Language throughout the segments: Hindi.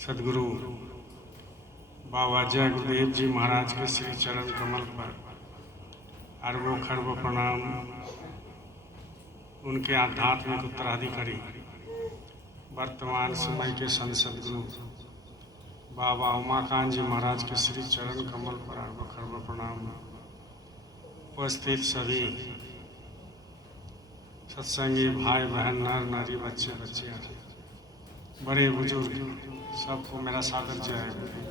सदगुरु बाबा जय गुरुदेव जी महाराज के श्री चरण कमल पर अरबों खरबों प्रणाम। उनके आध्यात्मिक उत्तराधिकारी वर्तमान समय के संत सदगुरु बाबा उमाकांत जी महाराज के श्री चरण कमल पर अरबों खरबों प्रणाम। उपस्थित सभी सत्संगी भाई बहन नर नारी बच्चे बच्चियाँ बड़े बुजुर्ग सबको मेरा सादर जय गुरुदेव।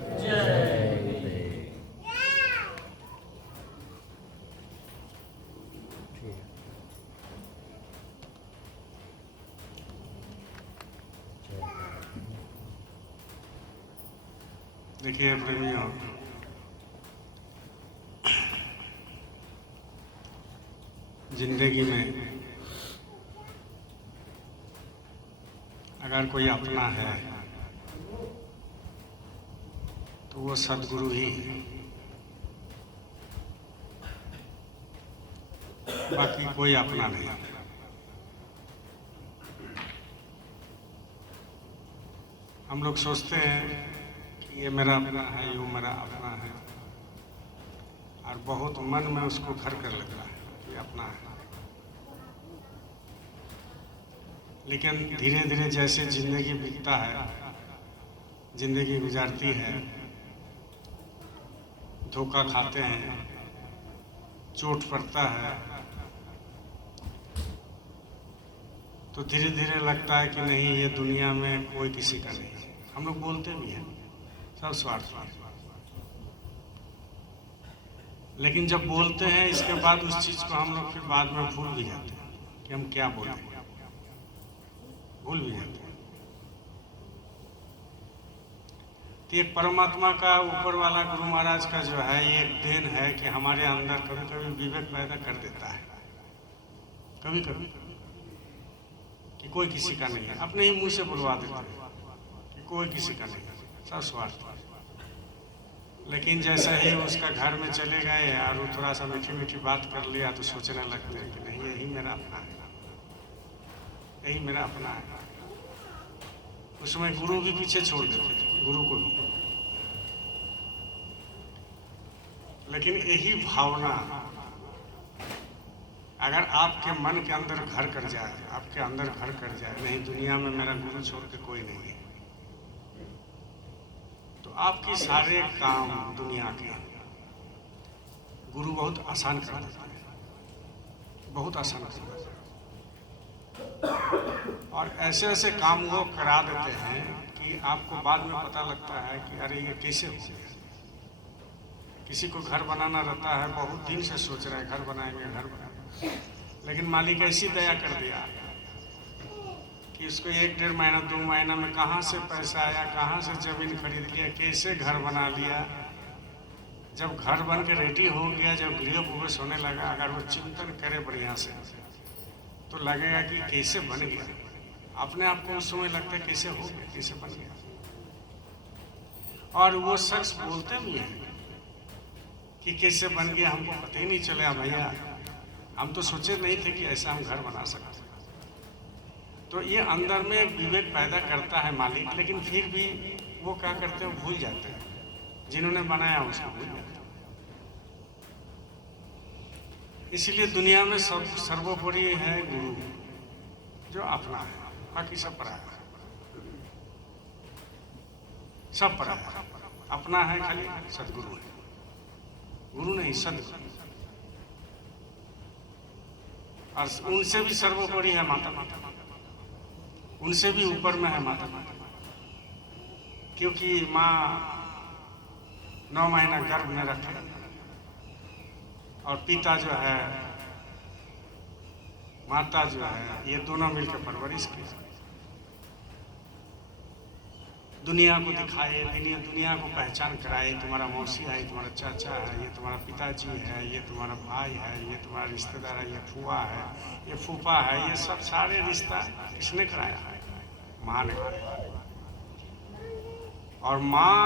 देखिए प्रेमियों, जिंदगी में अगर कोई अपना है तो वो सदगुरु ही है, बाकी कोई अपना नहीं। हम लोग सोचते हैं कि ये मेरा अपना है, ये मेरा अपना है, और बहुत मन में उसको घर कर लेता है कि अपना है। लेकिन धीरे धीरे जैसे जिंदगी बीतता है, जिंदगी गुजारती है, धोखा खाते हैं, चोट पड़ता है, तो धीरे धीरे लगता है कि नहीं, ये दुनिया में कोई किसी का नहीं है। हम लोग बोलते भी हैं सब स्वार्थ। लेकिन जब बोलते हैं इसके बाद उस चीज को हम लोग फिर बाद में भूल भी जाते हैं कि हम क्या बोले, भूल भी जाते हैं। तो एक परमात्मा का, ऊपर वाला गुरु महाराज का जो है ये एक देन है कि हमारे अंदर कभी कभी विवेक पैदा कर देता है, कभी कभी कि कोई किसी का नहीं है। अपने ही मुंह से बुलवा देते हैं कि कोई किसी का नहीं है, सब स्वार्थ। लेकिन जैसे ही उसका घर में चले गए और वो थोड़ा सा मीठी मीठी बात कर लिया तो सोचने लगते हैं कि नहीं, यही मेरा अपना है, यही मेरा अपना है। उसमें गुरु भी पीछे छोड़ देते थे, गुरु को भी। लेकिन यही भावना अगर आपके मन के अंदर घर कर जाए, आपके अंदर घर कर जाए, नहीं दुनिया में मेरा गुरु छोड़ के कोई नहीं है, तो आपके सारे काम दुनिया के गुरु बहुत आसान कर देते हैं, बहुत आसान कर देते हैं। और ऐसे ऐसे काम वो करा देते हैं कि आपको बाद में पता लगता है कि अरे ये कैसे हो गया। किसी को घर बनाना रहता है, बहुत दिन से सोच रहा है घर बनाएंगे, घर बनाएंगे, लेकिन मालिक ऐसी दया कर दिया कि उसको 1-1.5 महीना 2 महीना में कहाँ से पैसा आया, कहाँ से जमीन खरीद लिया, कैसे घर बना लिया। जब घर बन के रेडी हो गया, जब गृह प्रवेश होने लगा, अगर वो चिंतन करे बढ़िया से तो लगेगा कि कैसे बन गया। अपने आप को उस समय लगता है कैसे हो गया, कैसे बन गया। और वो शख्स बोलते भी हैं कि कैसे बन गया, हमको पता ही नहीं चला भैया, हम तो सोचे नहीं थे कि ऐसा हम घर बना सकते। तो ये अंदर में एक विवेक पैदा करता है मालिक, लेकिन फिर भी वो क्या करते हैं, भूल जाते हैं जिन्होंने बनाया उसको भूल जाते हैं। इसलिए दुनिया में सब सर्वोपरि है गुरु, जो अपना है, बाकी सब पराया है, सब पराया है। अपना है खाली सदगुरु है, गुरु नहीं सदगुरु। और उनसे भी सर्वोपरि है माता माता, उनसे भी ऊपर में है माता माता, क्योंकि माँ 9 महीना गर्भ में रखे और पिता जो है, माता जो है, ये दोनों मिलकर परवरिश की, दुनिया को दिखाए, दुनिया को पहचान कराए। तुम्हारा मौसी है, तुम्हारा चाचा है, ये तुम्हारा पिताजी है, ये तुम्हारा भाई है, ये तुम्हारा रिश्तेदार है, ये फूफा है, ये फूफा है, ये सब सारे रिश्ता किसने कराया है? माँ ने। और माँ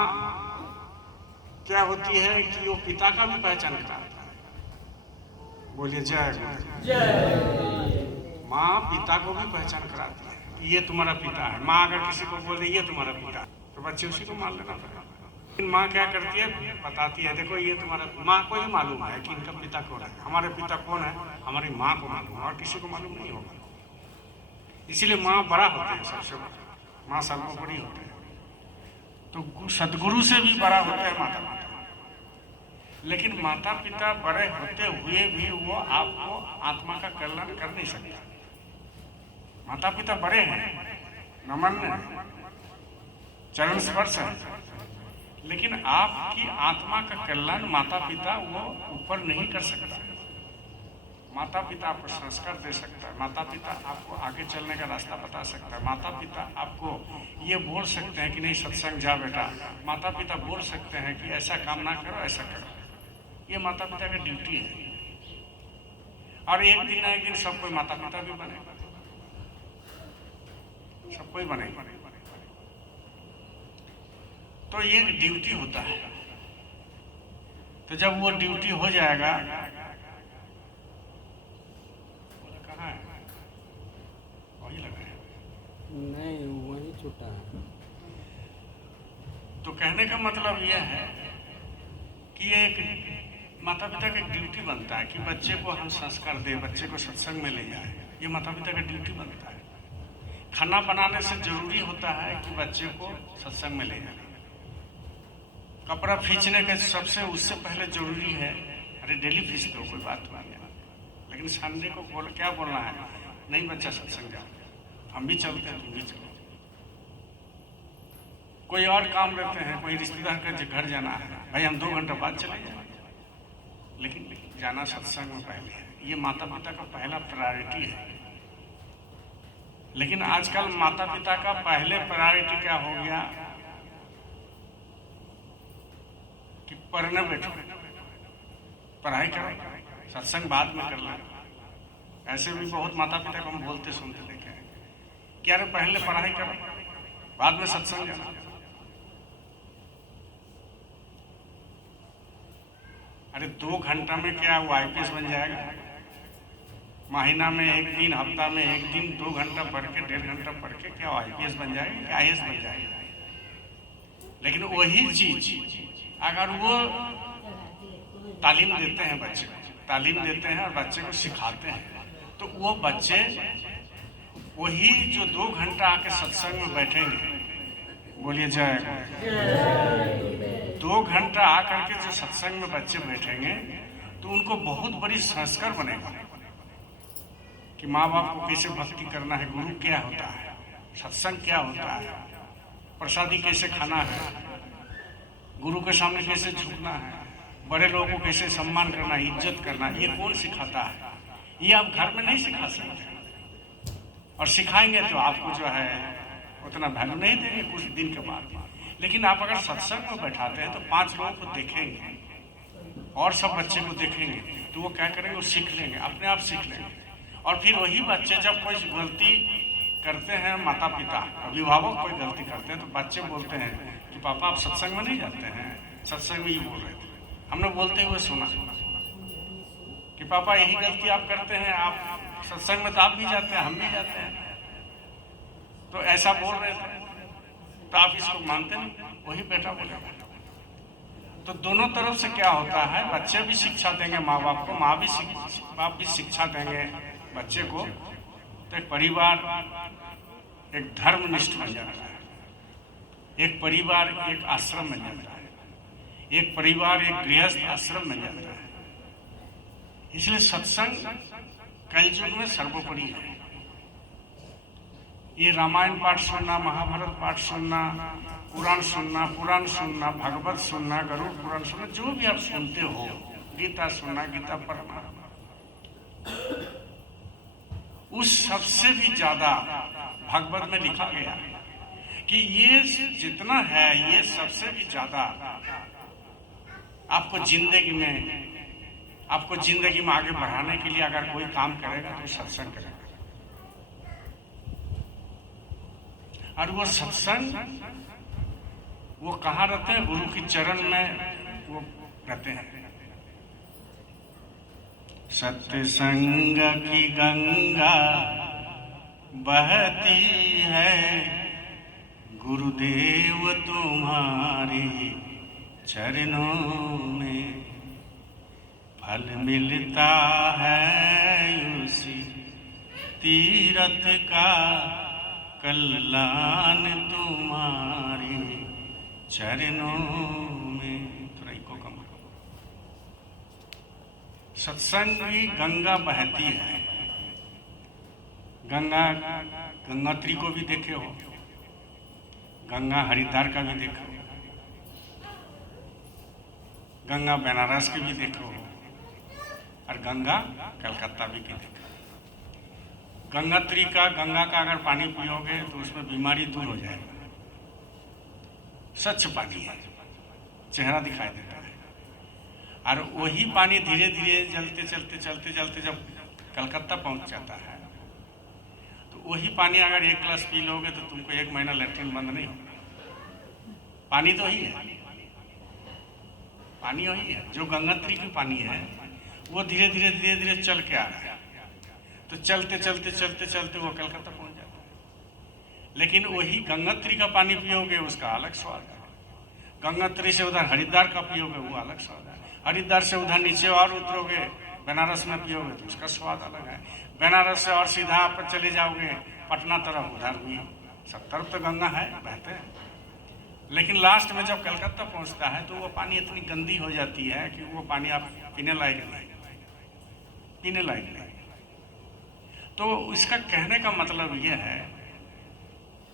क्या होती है कि वो पिता का भी पहचान कराता है। बोलिए जय। माँ पिता को भी पहचान कराती है, ये तुम्हारा पिता है। माँ अगर किसी को बोल दे ये तुम्हारा पिता, तो बच्चे उसी को मान लेना पड़ेगा। लेकिन माँ क्या करती है, बताती है देखो ये तुम्हारा, माँ को ही मालूम है कि इनका पिता कौन है, हमारे पिता कौन है, हमारी माँ को मालूम है और किसी को मालूम नहीं होगा। इसीलिए माँ बड़ा होते हैं, सबसे बड़ा माँ सर्वोपरि होते हैं। तो सदगुरु से भी बड़ा होता है माता पिता। लेकिन माता पिता बड़े होते हुए भी वो आपको आत्मा का कल्याण कर नहीं सकता। माता पिता बड़े हैं, नमन है, चरण स्पर्श है, लेकिन आपकी आत्मा का कल्याण माता पिता वो ऊपर नहीं कर सकता। माता पिता आपको संस्कार दे सकता है, माता पिता आपको आगे चलने का रास्ता बता सकता है, माता पिता आपको ये बोल सकते हैं कि नहीं सत्संग जा बेटा, माता पिता बोल सकते हैं कि ऐसा काम ना करो ऐसा करो। ये माता पिता का ड्यूटी है। और एक दिन ना एक दिन सब कोई माता पिता भी बनेगा, सब कोई बनेगा। तो ये ड्यूटी होता है। तो जब वो ड्यूटी हो जाएगा, कहाँ है वही लगा है नहीं वही छूटा है। तो कहने का मतलब यह है कि ये एक माता पिता का ड्यूटी बनता है कि बच्चे को हम संस्कार दें, बच्चे को सत्संग में ले जाए। ये माता पिता का ड्यूटी बनता है। खाना बनाने से जरूरी होता है कि बच्चे को सत्संग में ले जाए। कपड़ा खींचने के सबसे उससे पहले जरूरी है, अरे डेली खींच दो कोई बात नहीं है, लेकिन संडे को क्या बोलना है, नहीं बच्चा सत्संग जाओ, हम भी चलते हैं तुम भी चलो। कोई और काम रहते हैं, कोई रिश्तेदार का घर जाना है, भाई हम 2 घंटा बाद चले जाए, लेकिन जाना सत्संग में पहले है। ये माता पिता का पहला प्रायोरिटी है। लेकिन आजकल माता पिता का पहले प्रायोरिटी क्या हो गया कि पढ़ने बैठो, पढ़ाई करो, सत्संग बाद में कर लो। ऐसे भी बहुत माता पिता को हम बोलते सुनते देखे हैं कि अरे पहले पढ़ाई करो बाद में सत्संग जाना। अरे 2 घंटा में क्या वो IPS बन जाएगा? महीना में 1 दिन, हफ्ता में 1 दिन 2 घंटा पढ़ के 1.5 घंटा पढ़ के क्या IPS बन जाएगा, क्या IAS बन जाएगा? लेकिन वही चीज अगर वो तालीम देते हैं, बच्चे तालीम देते हैं और बच्चे को सिखाते हैं, तो वो बच्चे वही जो 2 घंटा आके सत्संग में बैठेंगे, बोलिए जय, 2 घंटा आकर के जो सत्संग में बच्चे बैठेंगे तो उनको बहुत बड़ी संस्कार बनेगा कि माँ बाप को कैसे भक्ति करना है, गुरु क्या होता है, सत्संग क्या होता है, प्रसादी कैसे खाना है, गुरु के सामने कैसे झुकना है, बड़े लोगों को कैसे सम्मान करना है, इज्जत करना है। ये कौन सिखाता है? ये आप घर में नहीं सिखा सकते, और सिखाएंगे तो आपको जो है उतना वैल्यू नहीं देंगे कुछ दिन के बाद। लेकिन आप अगर सत्संग में बैठाते हैं तो 5 लोगों को देखेंगे और सब बच्चे को देखेंगे, तो वो क्या करेंगे, वो सीख लेंगे, अपने आप सीख लेंगे। और फिर वही बच्चे जब कोई गलती करते हैं, माता पिता अभिभावक कोई गलती करते हैं, तो बच्चे बोलते हैं कि पापा आप सत्संग में नहीं जाते हैं, सत्संग में ही बोल रहे थे। हमने बोलते हुए सुना कि पापा यही गलती आप करते हैं, आप सत्संग में तो आप भी जाते हैं, हम भी जाते हैं, तो ऐसा बोल रहे थे, तो आप इसको मानते नहीं? वही बेटा बोला। तो दोनों तरफ से क्या होता है, बच्चे भी शिक्षा देंगे माँ बाप को, बाप भी शिक्षा देंगे बच्चे को, तो एक परिवार एक धर्मनिष्ठ बन जाता है, एक परिवार एक आश्रम बन जाता है, एक परिवार एक गृहस्थ आश्रम बन जाता है। इसलिए सत्संग कलयुग में सर्वोपरि है। ये रामायण पाठ सुनना, महाभारत पाठ सुनना, पुराण सुनना, भागवत सुनना, गरुड़ पुराण सुनना, जो भी आप सुनते हो, गीता सुनना, गीता पढ़ना, उस सबसे भी ज्यादा भागवत में लिखा गया कि ये जितना है, ये सबसे भी ज्यादा आपको जिंदगी में आगे बढ़ाने के लिए अगर कोई काम करेगा तो सत्संग करेगा। और वो सत्संग वो कहाँ रहते हैं? गुरु के चरण में वो रहते हैं। सत्संग की गंगा बहती है, गुरुदेव देव तुम्हारे चरणों में फल मिलता है उसी तीरथ का, कल्याण तुम्हारे चरणों में। थोड़ा इको कम करो। सत्संग भी गंगा बहती है। गंगा गंगोत्री को भी देखे हो, गंगा हरिद्वार का भी देखो, गंगा बनारस के भी देखो, और गंगा कलकत्ता भी की देखो। गंगोत्री का, गंगा का अगर पानी पियोगे तो उसमें बीमारी दूर हो जाएगा। स्वच्छ पानी है, चेहरा दिखाई देता है। और वही पानी धीरे धीरे चलते जब कलकत्ता पहुंच जाता है तो वही पानी अगर एक गिलास पी लोगे तो तुमको 1 महीना लैट्रिन बंद नहीं होगा। पानी तो ही है, पानी वही है। जो गंगोत्री की पानी है वो धीरे धीरे चल के आ रहा है, तो चलते वो कलकत्ता पहुंच जाता है। लेकिन वही गंगोत्री का पानी पियोगे उसका अलग स्वाद है। गंगोत्री से उधर हरिद्वार का पियोगे वो अलग स्वाद है। हरिद्वार से उधर नीचे और उतरोगे बनारस में पियोगे तो उसका स्वाद अलग है। बनारस से और सीधा आप चले जाओगे पटना तरफ, उधर भी सब तरफ तो गंगा है, बहते हैं। लेकिन लास्ट में जब कलकत्ता पहुंचता है तो वो पानी इतनी गंदी हो जाती है कि वो पानी आप पीने लायक नहीं। तो इसका कहने का मतलब ये है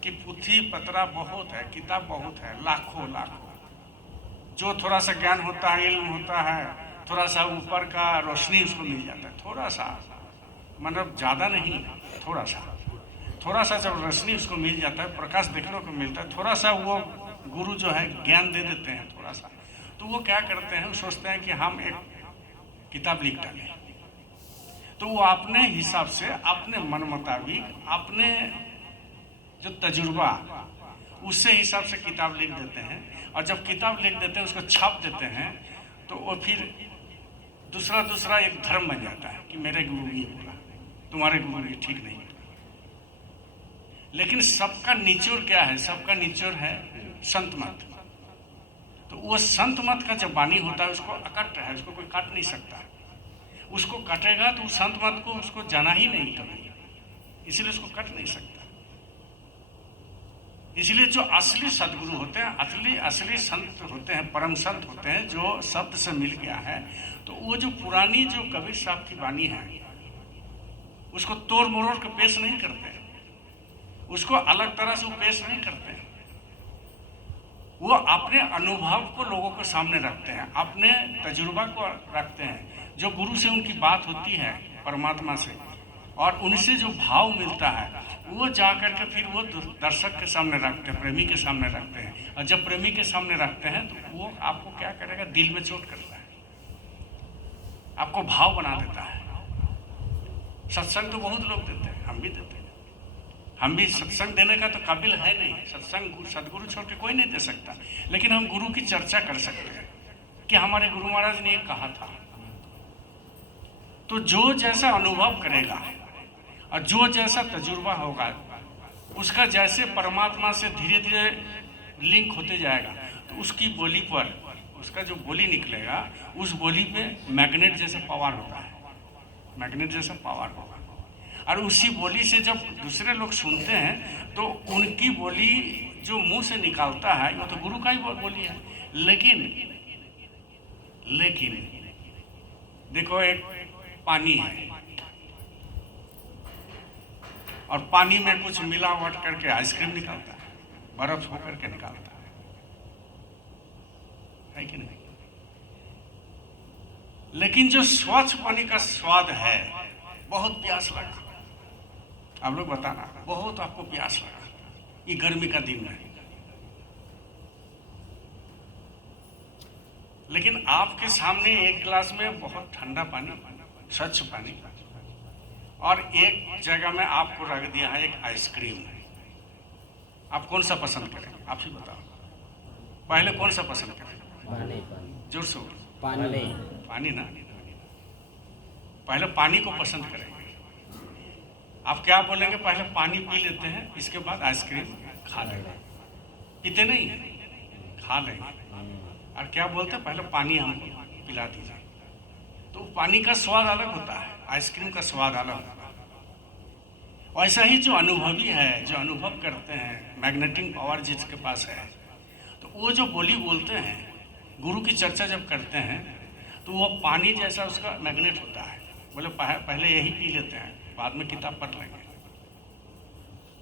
कि पुथी पतरा बहुत है, किताब बहुत है, लाखों। जो थोड़ा सा ज्ञान होता है, इल्म होता है, थोड़ा सा ऊपर का रोशनी उसको मिल जाता है, थोड़ा सा, मतलब ज़्यादा नहीं, थोड़ा सा जब रोशनी उसको मिल जाता है, प्रकाश देखने को मिलता है, थोड़ा सा वो गुरु जो है ज्ञान दे देते हैं थोड़ा सा, तो वो क्या करते हैं, सोचते हैं कि हम एक किताब लिख डालें। तो वो अपने हिसाब से, अपने मन मुताबिक, अपने जो तजुर्बा उससे हिसाब से किताब लिख देते हैं। और जब किताब लिख देते हैं उसको छाप देते हैं तो वो फिर दूसरा एक धर्म बन जाता है कि मेरे गुरु ये बोला, तुम्हारे गुरु ये ठीक नहीं। लेकिन सबका निचोड़ क्या है? सबका निचोड़ है संत मत। तो वो संत मत का जब वाणी होता है उसको अकट है, उसको कोई काट नहीं सकता। उसको कटेगा तो संत मत को उसको जाना ही नहीं कभी, इसलिए उसको कट नहीं सकता। इसलिए जो असली सदगुरु होते हैं, असली संत होते हैं, परम संत होते हैं, जो शब्द से मिल गया है, तो वो जो पुरानी जो कबीर साहब की वाणी है उसको तोड़ मरोड़ के पेश नहीं करते, उसको अलग तरह से पेश नहीं करते। वो अपने अनुभव को लोगों के सामने रखते हैं, अपने तजुर्बा को रखते हैं। जो गुरु से उनकी बात होती है परमात्मा से, और उनसे जो भाव मिलता है वो जा करके फिर वो दर्शक के सामने रखते हैं, प्रेमी के सामने रखते हैं। और जब प्रेमी के सामने रखते हैं तो वो आपको क्या करेगा? दिल में चोट करता है, आपको भाव बना देता है। सत्संग तो बहुत लोग देते हैं, हम भी देते हैं। हम भी सत्संग देने का तो काबिल है नहीं, सत्संग सदगुरु छोड़ के कोई नहीं दे सकता। लेकिन हम गुरु की चर्चा कर सकते हैं कि हमारे गुरु महाराज ने ये कहा था। तो जो जैसा अनुभव करेगा और जो जैसा तजुर्बा होगा, उसका जैसे परमात्मा से धीरे धीरे लिंक होते जाएगा, तो उसकी बोली पर, उसका जो बोली निकलेगा उस बोली पे मैग्नेट जैसा पावर होता है, मैग्नेट जैसा पावर होगा। और उसी बोली से जब दूसरे लोग सुनते हैं तो उनकी बोली जो मुंह से निकालता है वो तो गुरु का ही बोली है। लेकिन देखो, एक पानी है और पानी में कुछ मिलावट करके आइसक्रीम निकालता है, बर्फ होकर के निकालता है कि नहीं? लेकिन जो स्वच्छ पानी का स्वाद है, बहुत प्यास लगा, आप लोग बताना, बहुत आपको प्यास लगा ये गर्मी का दिन में, लेकिन आपके सामने एक गिलास में बहुत ठंडा पानी, स्वच्छ पानी, और एक जगह में आपको रख दिया है एक आइसक्रीम। आप कौन सा पसंद करें? आप ही बताओ, पहले कौन सा पसंद करें? पानी। जोर से पानी ना, पहले पानी को पसंद करेंगे। आप क्या बोलेंगे? पहले पानी पी लेते हैं, इसके बाद आइसक्रीम खा लेंगे। पीते नहीं हैं, खा लेंगे और क्या बोलते हैं, पहले पानी हमको पिला दीजिए। तो पानी का स्वाद अलग होता है, आइसक्रीम का स्वाद अलग होता है। वैसा ही जो अनुभवी है, जो अनुभव करते हैं, मैग्नेटिक पावर जिसके पास है, तो वो जो बोली बोलते हैं, गुरु की चर्चा जब करते हैं तो वो पानी जैसा उसका मैग्नेट होता है। बोले पहले यही पी लेते हैं, बाद में किताब पढ़ लेंगे,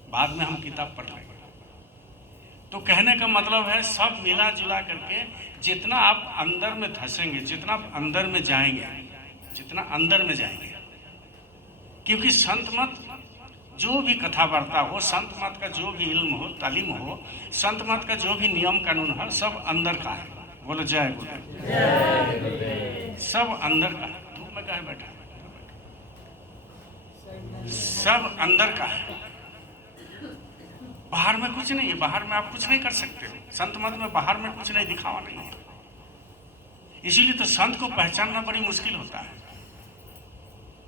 बाद में हम किताब पढ़ लेंगे। तो कहने का मतलब है सब मिला जुला करके जितना आप अंदर में धंसेंगे, जितना आप अंदर में जाएंगे, जितना अंदर में जाएंगे, क्योंकि संत मत जो भी कथा वार्ता हो, संत मत का जो भी इल्म हो, तालीम हो, संत मत का जो भी नियम कानून है, सब अंदर का है। बोलो जय गुरुदेव। सब अंदर का है। धूप में कहे बैठा, सब अंदर का है, बाहर में कुछ नहीं है। बाहर में आप कुछ नहीं कर सकते हो। संत मत में बाहर में कुछ नहीं, दिखावा नहीं है। इसीलिए तो संत को पहचानना बड़ी मुश्किल होता है।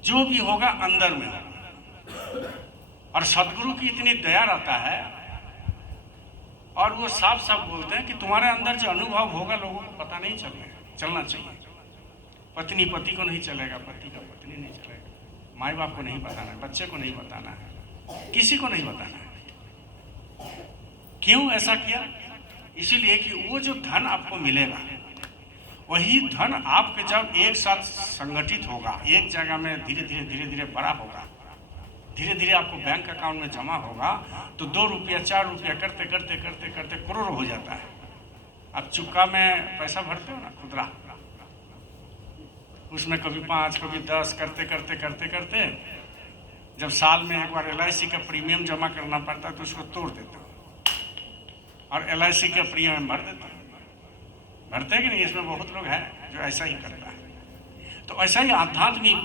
जो भी होगा अंदर में होगा। और सदगुरु की इतनी दया रहता है और वो साफ साफ बोलते हैं कि तुम्हारे अंदर जो अनुभव होगा लोगों को पता नहीं चलना चाहिए। पत्नी पति को नहीं चलेगा, पति का पत्नी नहीं चलेगा, माँ बाप को नहीं बताना है, बच्चे को नहीं बताना है, किसी को नहीं बताना है। क्यों ऐसा किया? इसीलिए कि वो जो धन आपको मिलेगा, वही धन आपके जब एक साथ संगठित होगा, एक जगह में धीरे धीरे बड़ा होगा, धीरे धीरे आपको बैंक अकाउंट में जमा होगा, तो 2 रुपया 4 रुपया करते करते करते करते करोड़ हो जाता है। आप चुक्का में पैसा भरते हो ना, खुदरा, उसमें कभी 5 कभी 10 करते करते करते करते जब साल में एक बार LIC का प्रीमियम जमा करना पड़ता है तो उसको तोड़ देते हो और LIC का प्रीमियम भर देते हो। भरते हैं कि नहीं? इसमें बहुत लोग हैं जो ऐसा ही करता है। तो ऐसा ही आध्यात्मिक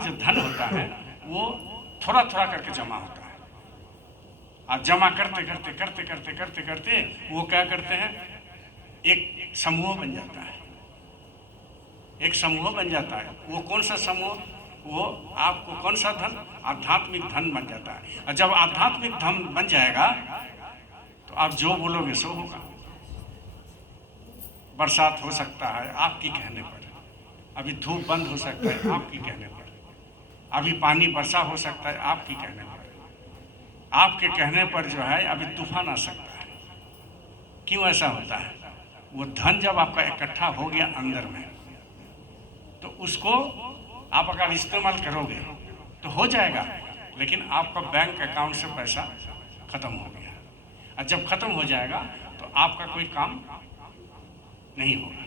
जो धन होता है वो थोड़ा थोड़ा करके जमा होता है। और जमा करते करते करते करते करते करते वो क्या करते हैं, एक समूह बन जाता है। एक समूह बन जाता है। वो कौन सा समूह? वो आपको कौन सा धन? आध्यात्मिक धन बन जाता है। और जब आध्यात्मिक धन बन जाएगा तो आप जो बोलोगे सो होगा। बरसात हो सकता है आपकी कहने पर, अभी धूप बंद हो सकता है आपकी कहने पर, अभी पानी वर्षा हो सकता है आपकी कहने पर, आपके कहने पर जो है अभी तूफान आ सकता है। क्यों ऐसा होता है? वो धन जब आपका इकट्ठा हो गया अंदर में, तो उसको आप अगर इस्तेमाल करोगे तो हो जाएगा, लेकिन आपका बैंक अकाउंट से पैसा खत्म हो गया। और जब खत्म हो जाएगा तो आपका कोई काम नहीं होगा,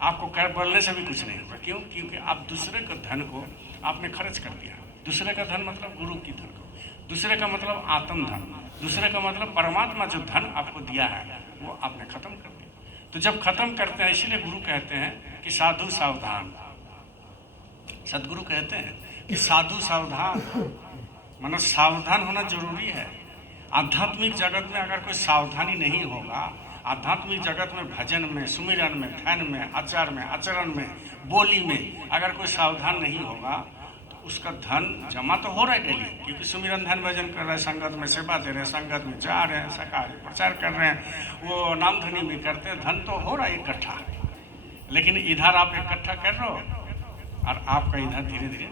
आपको कर बोलने से भी कुछ नहीं होगा। क्यों? क्योंकि आप दूसरे के धन को आपने खर्च कर दिया। दूसरे का धन मतलब गुरु की धन को, दूसरे का मतलब आत्म धन, दूसरे का मतलब परमात्मा जो धन आपको दिया है वो आपने खत्म कर दिया। तो जब खत्म करते हैं, इसीलिए गुरु कहते हैं कि साधु सावधान। सदगुरु कहते हैं कि साधु सावधान, मतलब सावधान होना जरूरी है। आध्यात्मिक जगत में अगर कोई सावधानी नहीं होगा, आध्यात्मिक जगत में भजन में, सुमिरन में, ध्यान में, आचार में, आचरण में, बोली में अगर कोई सावधान नहीं होगा तो उसका धन जमा तो हो रहा है डेली, क्योंकि सुमिरन ध्यान भजन कर रहे हैं, संगत में सेवा दे रहे हैं, संगत में जा रहे हैं, शाकाहारी प्रचार कर रहे हैं, वो नाम ध्वनि भी करते हैं, धन तो हो रहा है इकट्ठा। लेकिन इधर आप इकट्ठा कर रहे हो और आपका इधर धीरे धीरे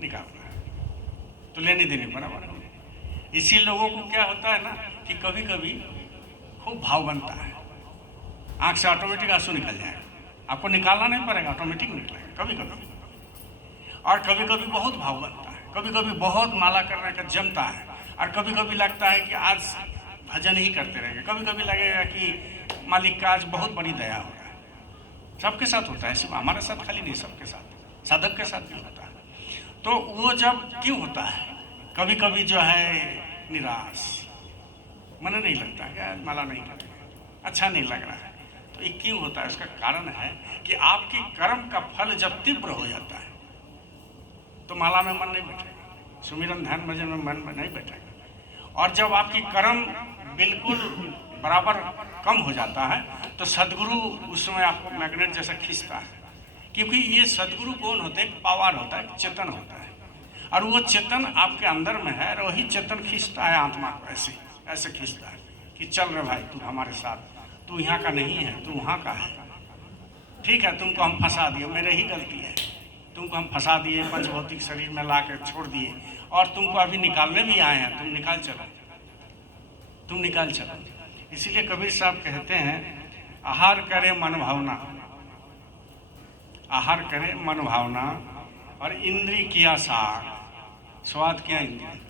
निकाल रहा है, तो लेने देने बराबर है। इसी लोगों को क्या होता है ना कि कभी कभी खूब भाव बनता है, आँख से ऑटोमेटिक आंसू निकल जाएगा, आपको निकालना नहीं पड़ेगा, ऑटोमेटिक निकलेगा कभी कभी। और कभी कभी बहुत भाव बनता है, कभी कभी बहुत माला करने का जमता है, और कभी कभी लगता है कि आज भजन ही करते रहेंगे, कभी कभी लगेगा कि मालिक का आज बहुत बड़ी दया हो रहा है। सबके साथ होता है, सिर्फ हमारे साथ खाली नहीं, सबके साथ, साधक के साथ भी होता है। तो वो जब क्यों होता है, कभी कभी जो है निराश, मन नहीं लगता, क्या माला नहीं कर रहे, अच्छा नहीं लग रहा है, तो ये क्यों होता है? उसका कारण है कि आपकी कर्म का फल जब तीव्र हो जाता है तो माला में मन नहीं बैठेगा, सुमिरन ध्यान भजन में मन नहीं बैठेगा। और जब आपकी कर्म बिल्कुल बराबर कम हो जाता है तो सदगुरु उस समय आपको मैग्नेट जैसा खींचता है। क्योंकि ये सदगुरु कौन होते हैं? पावर होता है, चेतन होता है, और वो चेतन आपके अंदर में है, और वही चेतन खींचता है आत्मा को, ऐसे ऐसे खींचता है। कि चल रहे भाई तू हमारे साथ, तू यहाँ का नहीं है, तू वहाँ का है, ठीक है तुमको हम फंसा दिए, मेरे ही गलती है, तुमको हम फंसा दिए, पंचभौतिक शरीर में ला कर छोड़ दिए और तुमको अभी निकालने भी आए हैं, तुम निकाल चलो, तुम निकाल चलो। इसीलिए कबीर साहब कहते हैं आहार करे मन भावना, आहार करे मन भावना और इंद्री किया साग, स्वाद किया इंद्रिय,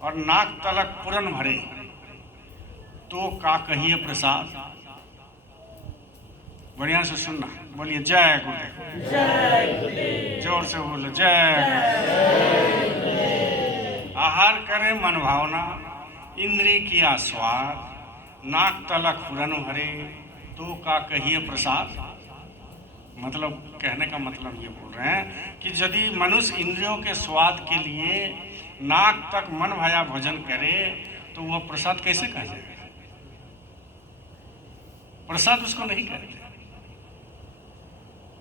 और नाक तलक पूरन भरे तो का कहिए प्रसाद। बढ़िया से सुनना, बोलिए जय गुरुदेव, जय गुरुदेव, जोर से बोलो जय। आहार करे मन भावना, इंद्रिय किया स्वाद, नाक तलक पूरन भरे तो का कहिए प्रसाद। मतलब कहने का मतलब ये बोल रहे हैं कि यदि मनुष्य इंद्रियों के स्वाद के लिए नाक तक मन भया भोजन करे तो वह प्रसाद कैसे कह जाएगा? प्रसाद उसको नहीं कहते।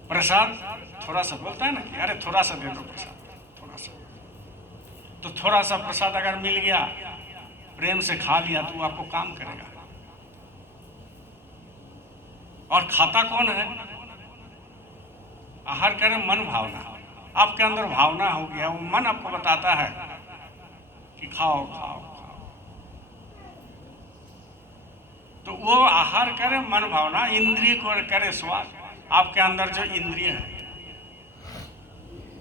प्रसाद थोड़ा सा बोलता है ना कि अरे थोड़ा सा दे दो प्रसाद, थोड़ा सा, तो थोड़ा सा प्रसाद अगर मिल गया, प्रेम से खा लिया तो आपको काम करेगा। और खाता कौन है? आहार करे मन भावना, आपके अंदर भावना हो गया, वो मन आपको बताता है कि खाओ खाओ खाओ, तो वो आहार करे मन भावना, इंद्रिय को करे स्वाद। आपके अंदर जो इंद्रिय है,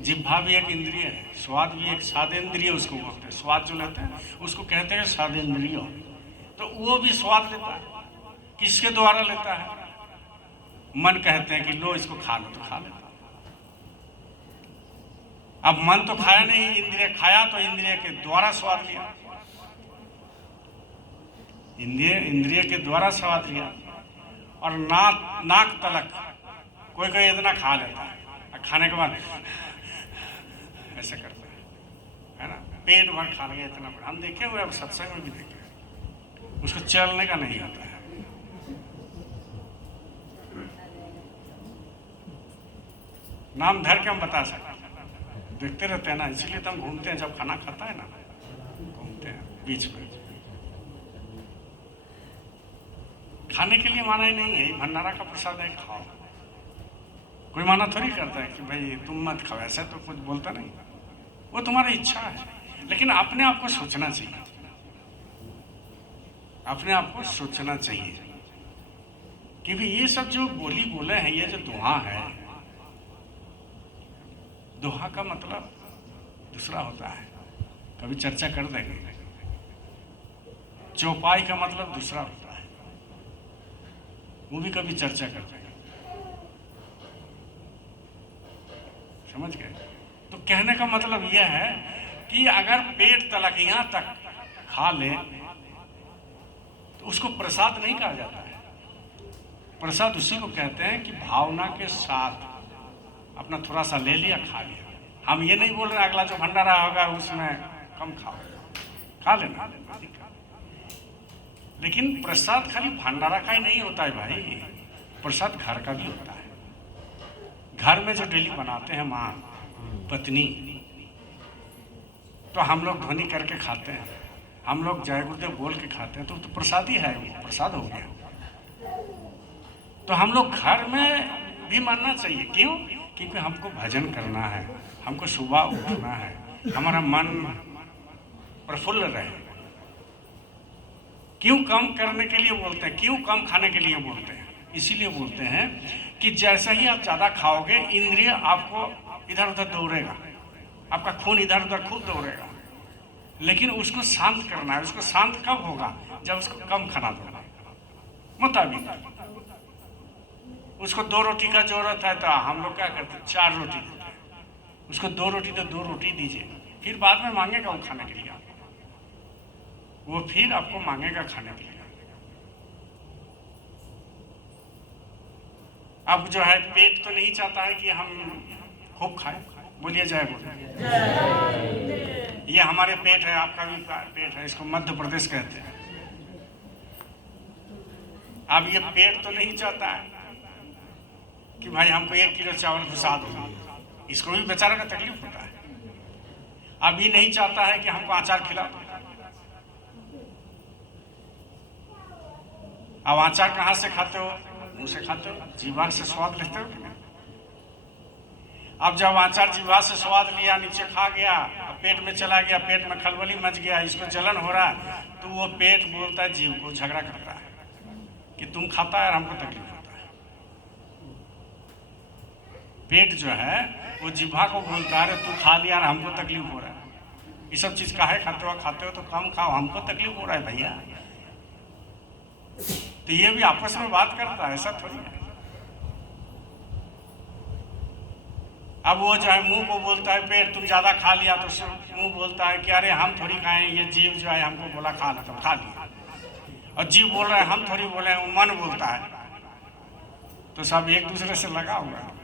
जिह्वा भी एक इंद्रिय है, स्वाद भी एक सादेंद्रिय उसको बोलते हैं, स्वाद जो लेते हैं उसको कहते हैं सादेंद्रिय। तो वो भी स्वाद लेता है, किसके द्वारा लेता है? मन कहते हैं कि लो इसको खा लो, तो खा लेता। अब मन तो खाया नहीं, इंद्रिय खाया, तो इंद्रिय के द्वारा स्वाद लिया, इंद्रिय के द्वारा स्वाद लिया। और नाक तलक कोई कोई इतना खा लेता है, खाने के बाद ऐसे करता है ना, पेट भर खा लिया इतना, हम देखे हुए, अब सत्संग में भी देखे, उसको चलने का नहीं होता है। नाम धर के हम बता सकते हैं, देखते रहते हैं ना, इसलिए तो हम घूमते हैं, जब खाना खाता है ना घूमते हैं बीच में। खाने के लिए माना ही नहीं है, भंडारा का प्रसाद है, खाओ। कोई माना थोड़ी करता है कि भाई तुम मत खाओ, ऐसा तो कुछ बोलता नहीं, वो तुम्हारी इच्छा है। लेकिन अपने आप को सोचना चाहिए, अपने आप को सोचना चाहिए, क्योंकि ये सब जो बोली बोले हैं, ये जो दोहा है, दोहा का मतलब दूसरा होता है, कभी चर्चा कर देंगे। चौपाई का मतलब दूसरा होता है, वो भी कभी चर्चा कर देंगे, समझ गए? तो कहने का मतलब यह है कि अगर पेट तलक यहाँ तक खा ले तो उसको प्रसाद नहीं कहा जाता है। प्रसाद उसी को कहते हैं कि भावना के साथ अपना थोड़ा सा ले लिया, खा लिया। हम ये नहीं बोल रहे अगला जो भंडारा होगा उसमें कम खाओ, खा लेना, लेकिन प्रसाद खाली भंडारा का ही नहीं होता है भाई, प्रसाद घर का भी होता है। घर में जो डेली बनाते हैं माँ पत्नी, तो हम लोग ध्वनि करके खाते हैं, हम लोग जय गुरुदेव बोल के खाते हैं, तो प्रसाद ही है, वो प्रसाद हो गया। तो हम लोग घर में भी मानना चाहिए, क्यों? क्योंकि हमको भजन करना है, हमको सुबह उठना है, हमारा मन प्रफुल्ल रहे। क्यों कम करने के लिए बोलते हैं, क्यों कम खाने के लिए बोलते हैं? इसीलिए बोलते हैं कि जैसा ही आप ज़्यादा खाओगे, इंद्रिय आपको इधर उधर दौड़ेगा, आपका खून इधर उधर खूब दौड़ेगा, लेकिन उसको शांत करना है। उसको शांत कब होगा? जब उसको कम खाना दोगे मुताबिक। उसको 2 रोटी का जरूरत है तो हम लोग क्या करते हैं, 4 रोटी देते हैं। उसको 2 रोटी तो 2 रोटी दीजिए, फिर बाद में मांगेगा वो खाने के लिए, वो फिर आपको मांगेगा खाने के लिए। अब जो है पेट तो नहीं चाहता है कि हम खूब खाएं, बोलिए जय बोलिए। ये हमारे पेट है, आपका भी पेट है, इसको मध्य प्रदेश कहते हैं। अब ये पेट तो नहीं चाहता है कि भाई हमको 1 किलो चावल घुसा दो, इसको भी बेचारा का तकलीफ होता है। अब ये नहीं चाहता है कि हमको अचार खिला दो, अब अचार कहाँ से खाते हो? मुंह से खाते हो, जीवा से स्वाद लेते हो कि नहीं? अब जब अचार जीवा से स्वाद लिया, नीचे खा गया, पेट में चला गया, पेट में खलबली मच गया, इसको जलन हो रहा है, तो वो पेट बोलता है जीव को, झगड़ा करता है कि तुम खाता है और हमको तकलीफ होता है। पेट जो है वो जिह्वा को बोलता है तू खा लिया और हमको तकलीफ हो रहा है। ये सब चीज काहे खाते हो तो कम खाओ, हमको तकलीफ हो रहा है भैया। तो ये भी आपस में बात करता है, ऐसा थोड़ी है। अब वो जो है मुंह को बोलता है पेट तुम ज्यादा खा लिया, तो मुंह बोलता है कि अरे हम थोड़ी खाए, ये जीव जो है हमको बोला खा लो, तो खा लिया। और जीव बोल रहा है हम थोड़ी बोले, मन बोलता है, तो सब एक दूसरे से लगा हुआ है।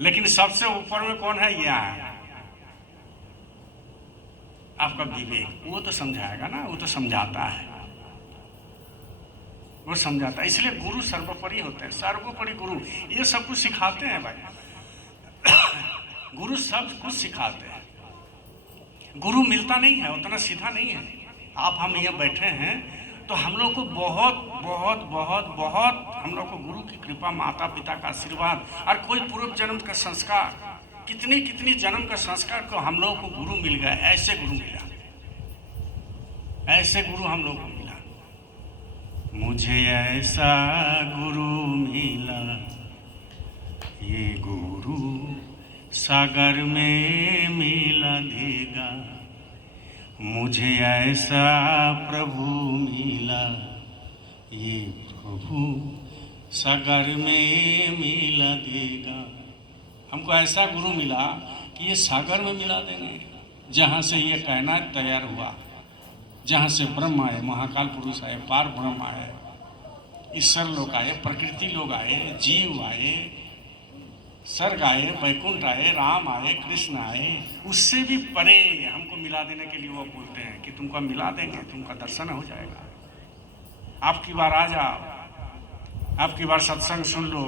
लेकिन सबसे ऊपर में कौन है? यह है आपका विवेक। वो तो समझाएगा ना, वो तो समझाता है, वो समझाता है। इसलिए गुरु सर्वोपरि होते हैं, सर्वोपरि गुरु। ये सब कुछ सिखाते हैं भाई। गुरु सब कुछ सिखाते हैं। गुरु मिलता नहीं है, उतना सीधा नहीं है। आप हम यहाँ बैठे हैं तो हम लोग को बहुत बहुत बहुत बहुत हम लोग को गुरु की कृपा, माता पिता का आशीर्वाद और कोई पूर्व जन्म का संस्कार, कितनी कितनी जन्म का संस्कार को हम लोग को गुरु मिल गया। ऐसे गुरु मिला, ऐसे गुरु हम लोग को मिला। मुझे ऐसा गुरु मिला, ये गुरु सागर में मिला देगा। मुझे ऐसा प्रभु मिला, ये प्रभु सागर में मिला देगा। हमको ऐसा गुरु मिला कि ये सागर में मिला देंगे, जहाँ से ये कायनात तैयार हुआ, जहाँ से ब्रह्म आए, महाकाल पुरुष आए, पार ब्रह्म आए, ईश्वर लोग आए, प्रकृति लोग आए, जीव आए, स्वर्ग आए, वैकुंठ आए, राम आए, कृष्ण आए, उससे भी परे हमको मिला देने के लिए वो बोलते हैं कि तुमको मिला देंगे, तुमका दर्शन हो जाएगा। आपकी बार आ जाओ, आपकी बार सत्संग सुन लो।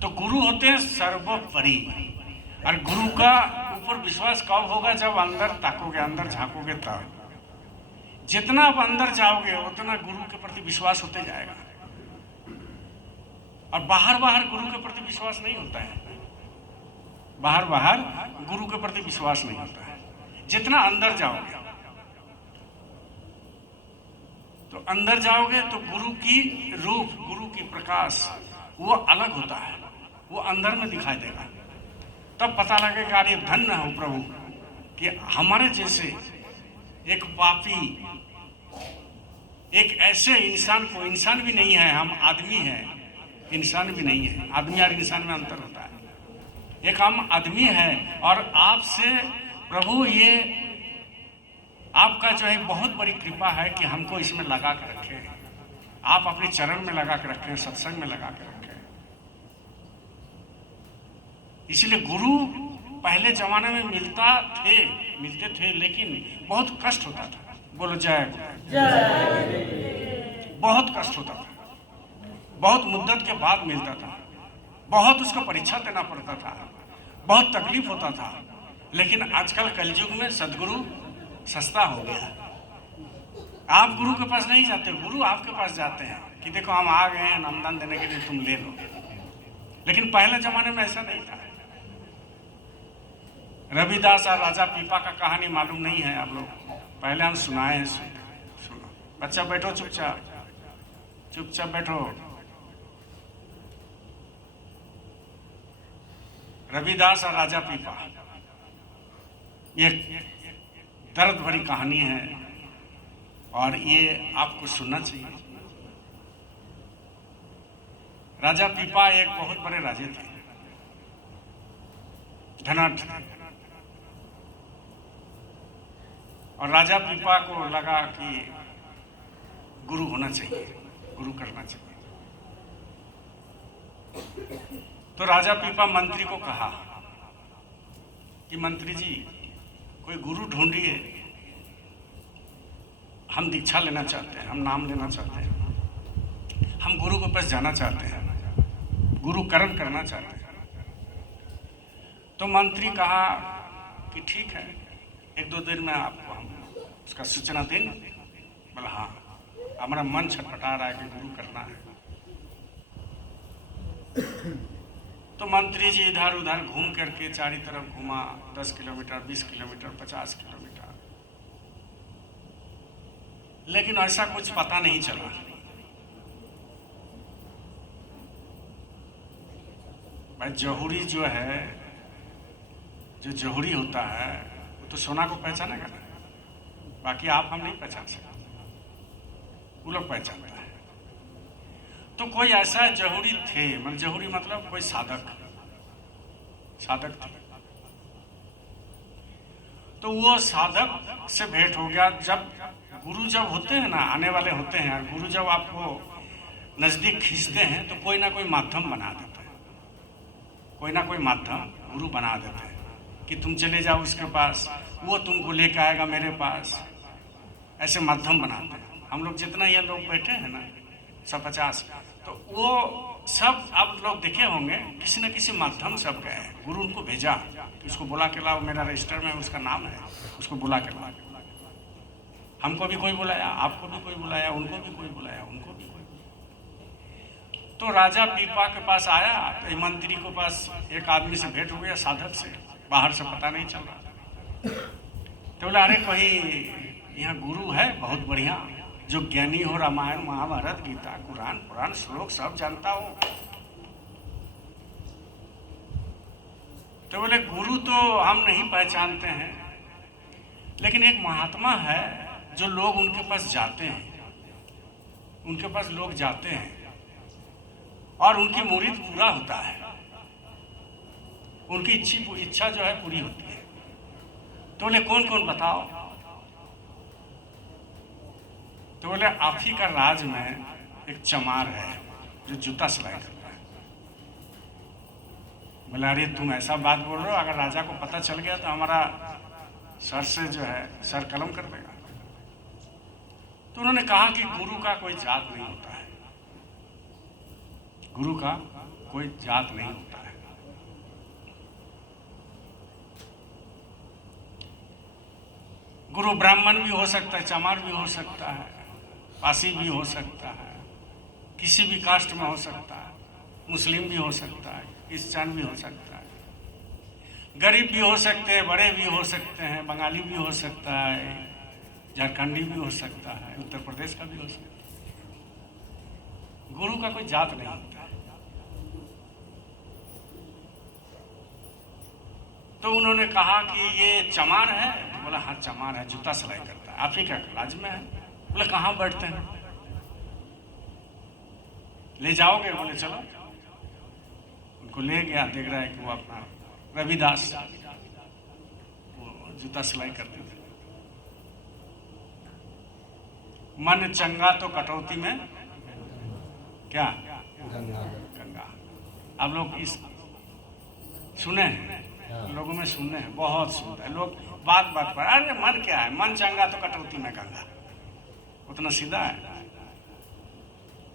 तो गुरु होते हैं सर्वोपरि। और गुरु का ऊपर विश्वास कब होगा? जब अंदर ताकोगे, अंदर झांकोगे तब। जितना आप अंदर जाओगे उतना गुरु के प्रति विश्वास होते जाएगा। और बाहर बाहर गुरु के प्रति विश्वास नहीं होता है, बाहर बाहर गुरु के प्रति विश्वास नहीं होता है। जितना अंदर जाओगे, तो अंदर जाओगे तो गुरु की रूप, गुरु की प्रकाश वो अलग होता है, वो अंदर में दिखाई देगा। तब पता लगेगा अरे धन्य हो प्रभु कि हमारे जैसे एक पापी, एक ऐसे इंसान को, इंसान भी नहीं है, हम आदमी हैं, इंसान भी नहीं है। आदमी और इंसान में अंतर होता है। एक हम आदमी है और आपसे प्रभु ये आपका जो है बहुत बड़ी कृपा है कि हमको इसमें लगा के रखे, आप अपने चरण में लगा के रखे, सत्संग में लगा के रखे। इसलिए गुरु पहले जमाने में मिलते थे लेकिन बहुत कष्ट होता था। बोलो जय गुरु। बहुत कष्ट होता था, बहुत मुद्दत के बाद मिलता था, बहुत उसको परीक्षा देना पड़ता था, बहुत तकलीफ होता था। लेकिन आजकल कलयुग में सदगुरु सस्ता हो गया। आप गुरु के पास नहीं जाते, गुरु आपके पास जाते हैं कि देखो हम आ गए हैं नामदान देने के लिए, तुम ले लो। लेकिन पहले जमाने में ऐसा नहीं था। रविदास और राजा पीपा का कहानी मालूम नहीं है आप लोग? पहले हम सुनाए हैं, सुनो। बच्चा बैठो, चुपचाप चुपचाप बैठो। रविदास और राजा पीपा, ये दर्द भरी कहानी है और ये आपको सुनना चाहिए। राजा पीपा एक बहुत बड़े राजे थे, धनाढ्य थे। और राजा पीपा को लगा कि गुरु होना चाहिए, गुरु करना चाहिए। तो राजा पीपा मंत्री को कहा कि मंत्री जी कोई गुरु ढूंढिए, हम दीक्षा लेना चाहते हैं, हम नाम लेना चाहते हैं, हम गुरु के पास जाना चाहते हैं, गुरुकरण करना चाहते हैं। तो मंत्री कहा कि ठीक है, 1-2 दिन में आपको हम उसका सूचना देंगे? बोला हाँ, हमारा मन छटपटा रहा है कि गुरु करना है। तो मंत्री जी इधर उधर घूम करके चारों तरफ घुमा, 10 किलोमीटर, 20 किलोमीटर, 50 किलोमीटर, लेकिन ऐसा कुछ पता नहीं चला। भाई जहुरी जो है, जो जहुरी होता है वो तो सोना को पहचानेगा ना, बाकी आप हम नहीं पहचान सकते, वो लोग पहचानता है। तो कोई ऐसा जहुरी थे, मतलब जहुरी मतलब कोई साधक थे। तो वो साधक से भेंट हो गया। जब गुरु जब होते हैं ना, आने वाले होते हैं, गुरु जब आपको नजदीक खींचते हैं तो कोई ना कोई माध्यम बना देते हैं, कोई ना कोई माध्यम गुरु बना देते हैं कि तुम चले जाओ उसके पास, वो तुमको लेकर आएगा मेरे पास। ऐसे माध्यम बनाते हैं। हम लोग जितना ये लोग बैठे हैं ना, 150, तो वो सब आप लोग देखे होंगे किसी न किसी माध्यम से अब गए हैं। गुरु उनको भेजा कि उसको बुला के लाओ, मेरा रजिस्टर में उसका नाम है, उसको बुला के लाओ। हमको भी कोई बुलाया, आपको भी कोई बुलाया, उनको भी कोई बुलाया, उनको भी कोई। तो राजा पीपा के पास आया, तो मंत्री के पास एक आदमी से भेंट हो गया, साधक से, बाहर से पता नहीं चल रहा। तो बोला अरे कोई यहाँ गुरु है बहुत बढ़िया, जो ज्ञानी हो, रामायण महाभारत गीता कुरान पुराण श्लोक सब जानता हो। तो बोले गुरु तो हम नहीं पहचानते हैं, लेकिन एक महात्मा है जो लोग उनके पास जाते हैं, उनके पास लोग जाते हैं और उनकी मुरीद पूरा होता है, उनकी इच्छा जो है पूरी होती है। तो बोले कौन कौन बताओ? तो बोले आप ही का राज में एक चमार है जो जूता सिलाई करता है। बोले अरे तुम ऐसा बात बोल रहे हो, अगर राजा को पता चल गया तो हमारा सर से जो है सर कलम कर देगा। तो उन्होंने कहा कि गुरु का कोई जात नहीं होता है, गुरु का कोई जात नहीं होता है। गुरु ब्राह्मण भी हो सकता है, चमार भी हो सकता है, पासी भी हो सकता है, किसी भी कास्ट में हो सकता है, मुस्लिम भी हो सकता है, क्रिश्चियन भी हो सकता है, गरीब भी हो सकते हैं, बड़े भी हो सकते हैं, बंगाली भी हो सकता है, झारखंडी भी हो सकता है, उत्तर प्रदेश का भी हो सकता है। गुरु का कोई जात नहीं होता। तो उन्होंने कहा कि ये चमार है? बोला हाँ चमार है, जूता सिलाई करता है, आप ही का राज में है। बोले कहाँ बैठते हैं? ले जाओगे? बोले चलो। उनको ले गया, देख रहा है कि वो अपना रविदास वो जूता सिलाई करते थे। मन चंगा तो कटौती में क्या गंगा। आप लोग इस सुने हैं, लोगों में सुनने हैं, बहुत सुनते हैं लोग, बात बात पर अरे मन क्या है, मन चंगा तो कटौती में गंगा। उतना सीधा है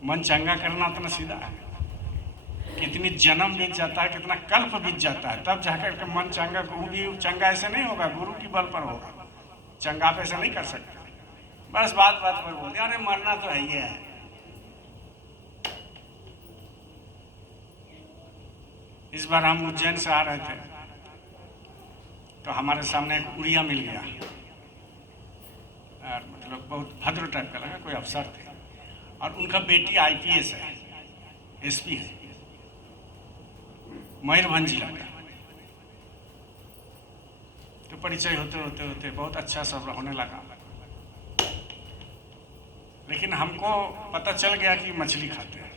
मन चंगा करना, उतना सीधा है। कितनी जन्म बीत जाता है, कितना कल्प बीत जाता है, तब जाकर के मन चंगा। वो भी चंगा ऐसे नहीं होगा, गुरु की बल पर होगा। चंगा आप ऐसा नहीं कर सकते, बस बात बात पर बोलते अरे मरना तो है ही है। इस बार हम उज्जैन से आ रहे थे तो हमारे सामने एक उड़िया मिल गया, और मतलब बहुत भद्र टाइप का लगा, कोई अफसर थे, और उनका बेटी IPS है, SP है, मयूरभंज जिला का। तो परिचय होते होते होते बहुत अच्छा सब होने लगा, लेकिन हमको पता चल गया कि मछली खाते हैं,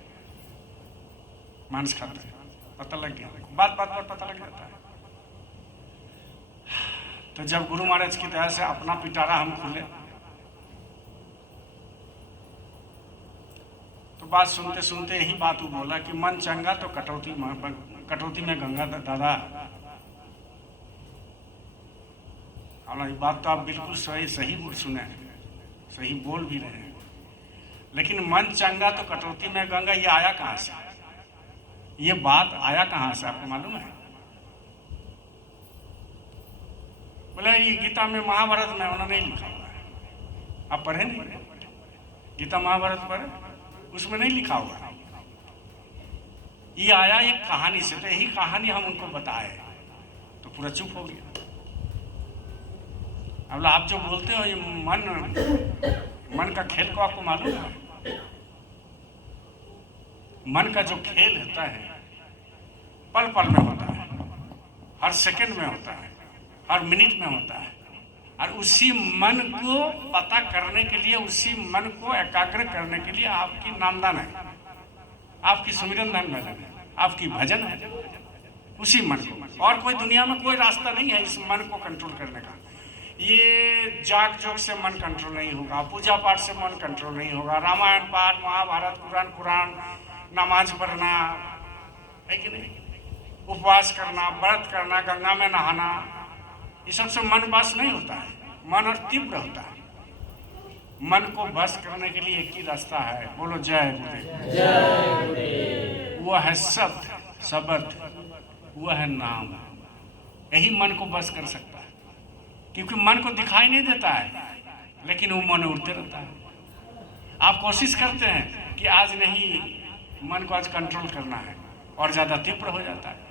मांस खाते हैं, पता लग गया, बात बात पर पता लग जाता है। तो जब गुरु महाराज की दया से अपना पिटारा हम खोले तो बात सुनते सुनते यही बात वो बोला कि मन चंगा तो कटौती में गंगा। दादा ये बात तो आप बिल्कुल सही सुने, सही बोल भी रहे हैं, लेकिन मन चंगा तो कटौती में गंगा, ये आया कहाँ से? ये बात आया कहाँ से, आपको मालूम है? बोले ये गीता में महाभारत में उन्होंने लिखा हुआ है। आप पढ़े नहीं? गीता महाभारत पढ़े? उसमें नहीं लिखा हुआ। ये आया एक कहानी से, तो यही कहानी हम उनको बताए तो पूरा चुप हो गया। अब आप जो बोलते हो ये मन का खेल को आपको मालूम है? मन का जो खेल होता है पल पल में होता है, हर सेकंड में होता है, हर मिनट में होता है। और उसी मन को पता करने के लिए, उसी मन को एकाग्र करने के लिए आपकी नामदान है, आपकी सुमिरन धन भजन है, आपकी भजन है, उसी मन को। और कोई दुनिया में कोई रास्ता नहीं है इस मन को कंट्रोल करने का। ये जाग जोग से मन कंट्रोल नहीं होगा, पूजा पाठ से मन कंट्रोल नहीं होगा, रामायण पाठ, महाभारत, कुरान नमाज पढ़ना है कि नहीं, उपवास करना, व्रत करना, गंगा में नहाना, ये सब से मन बस नहीं होता है। मन और तीव्र होता है। मन को बस करने के लिए एक ही रास्ता है, बोलो जय गुरुदेव। वह है सत्य, शब्द, वह है नाम। यही मन को बस कर सकता है, क्योंकि मन को दिखाई नहीं देता है, लेकिन वो मन उड़ते रहता है। आप कोशिश करते हैं कि आज नहीं, मन को आज कंट्रोल करना है, और ज़्यादा तीव्र हो जाता है।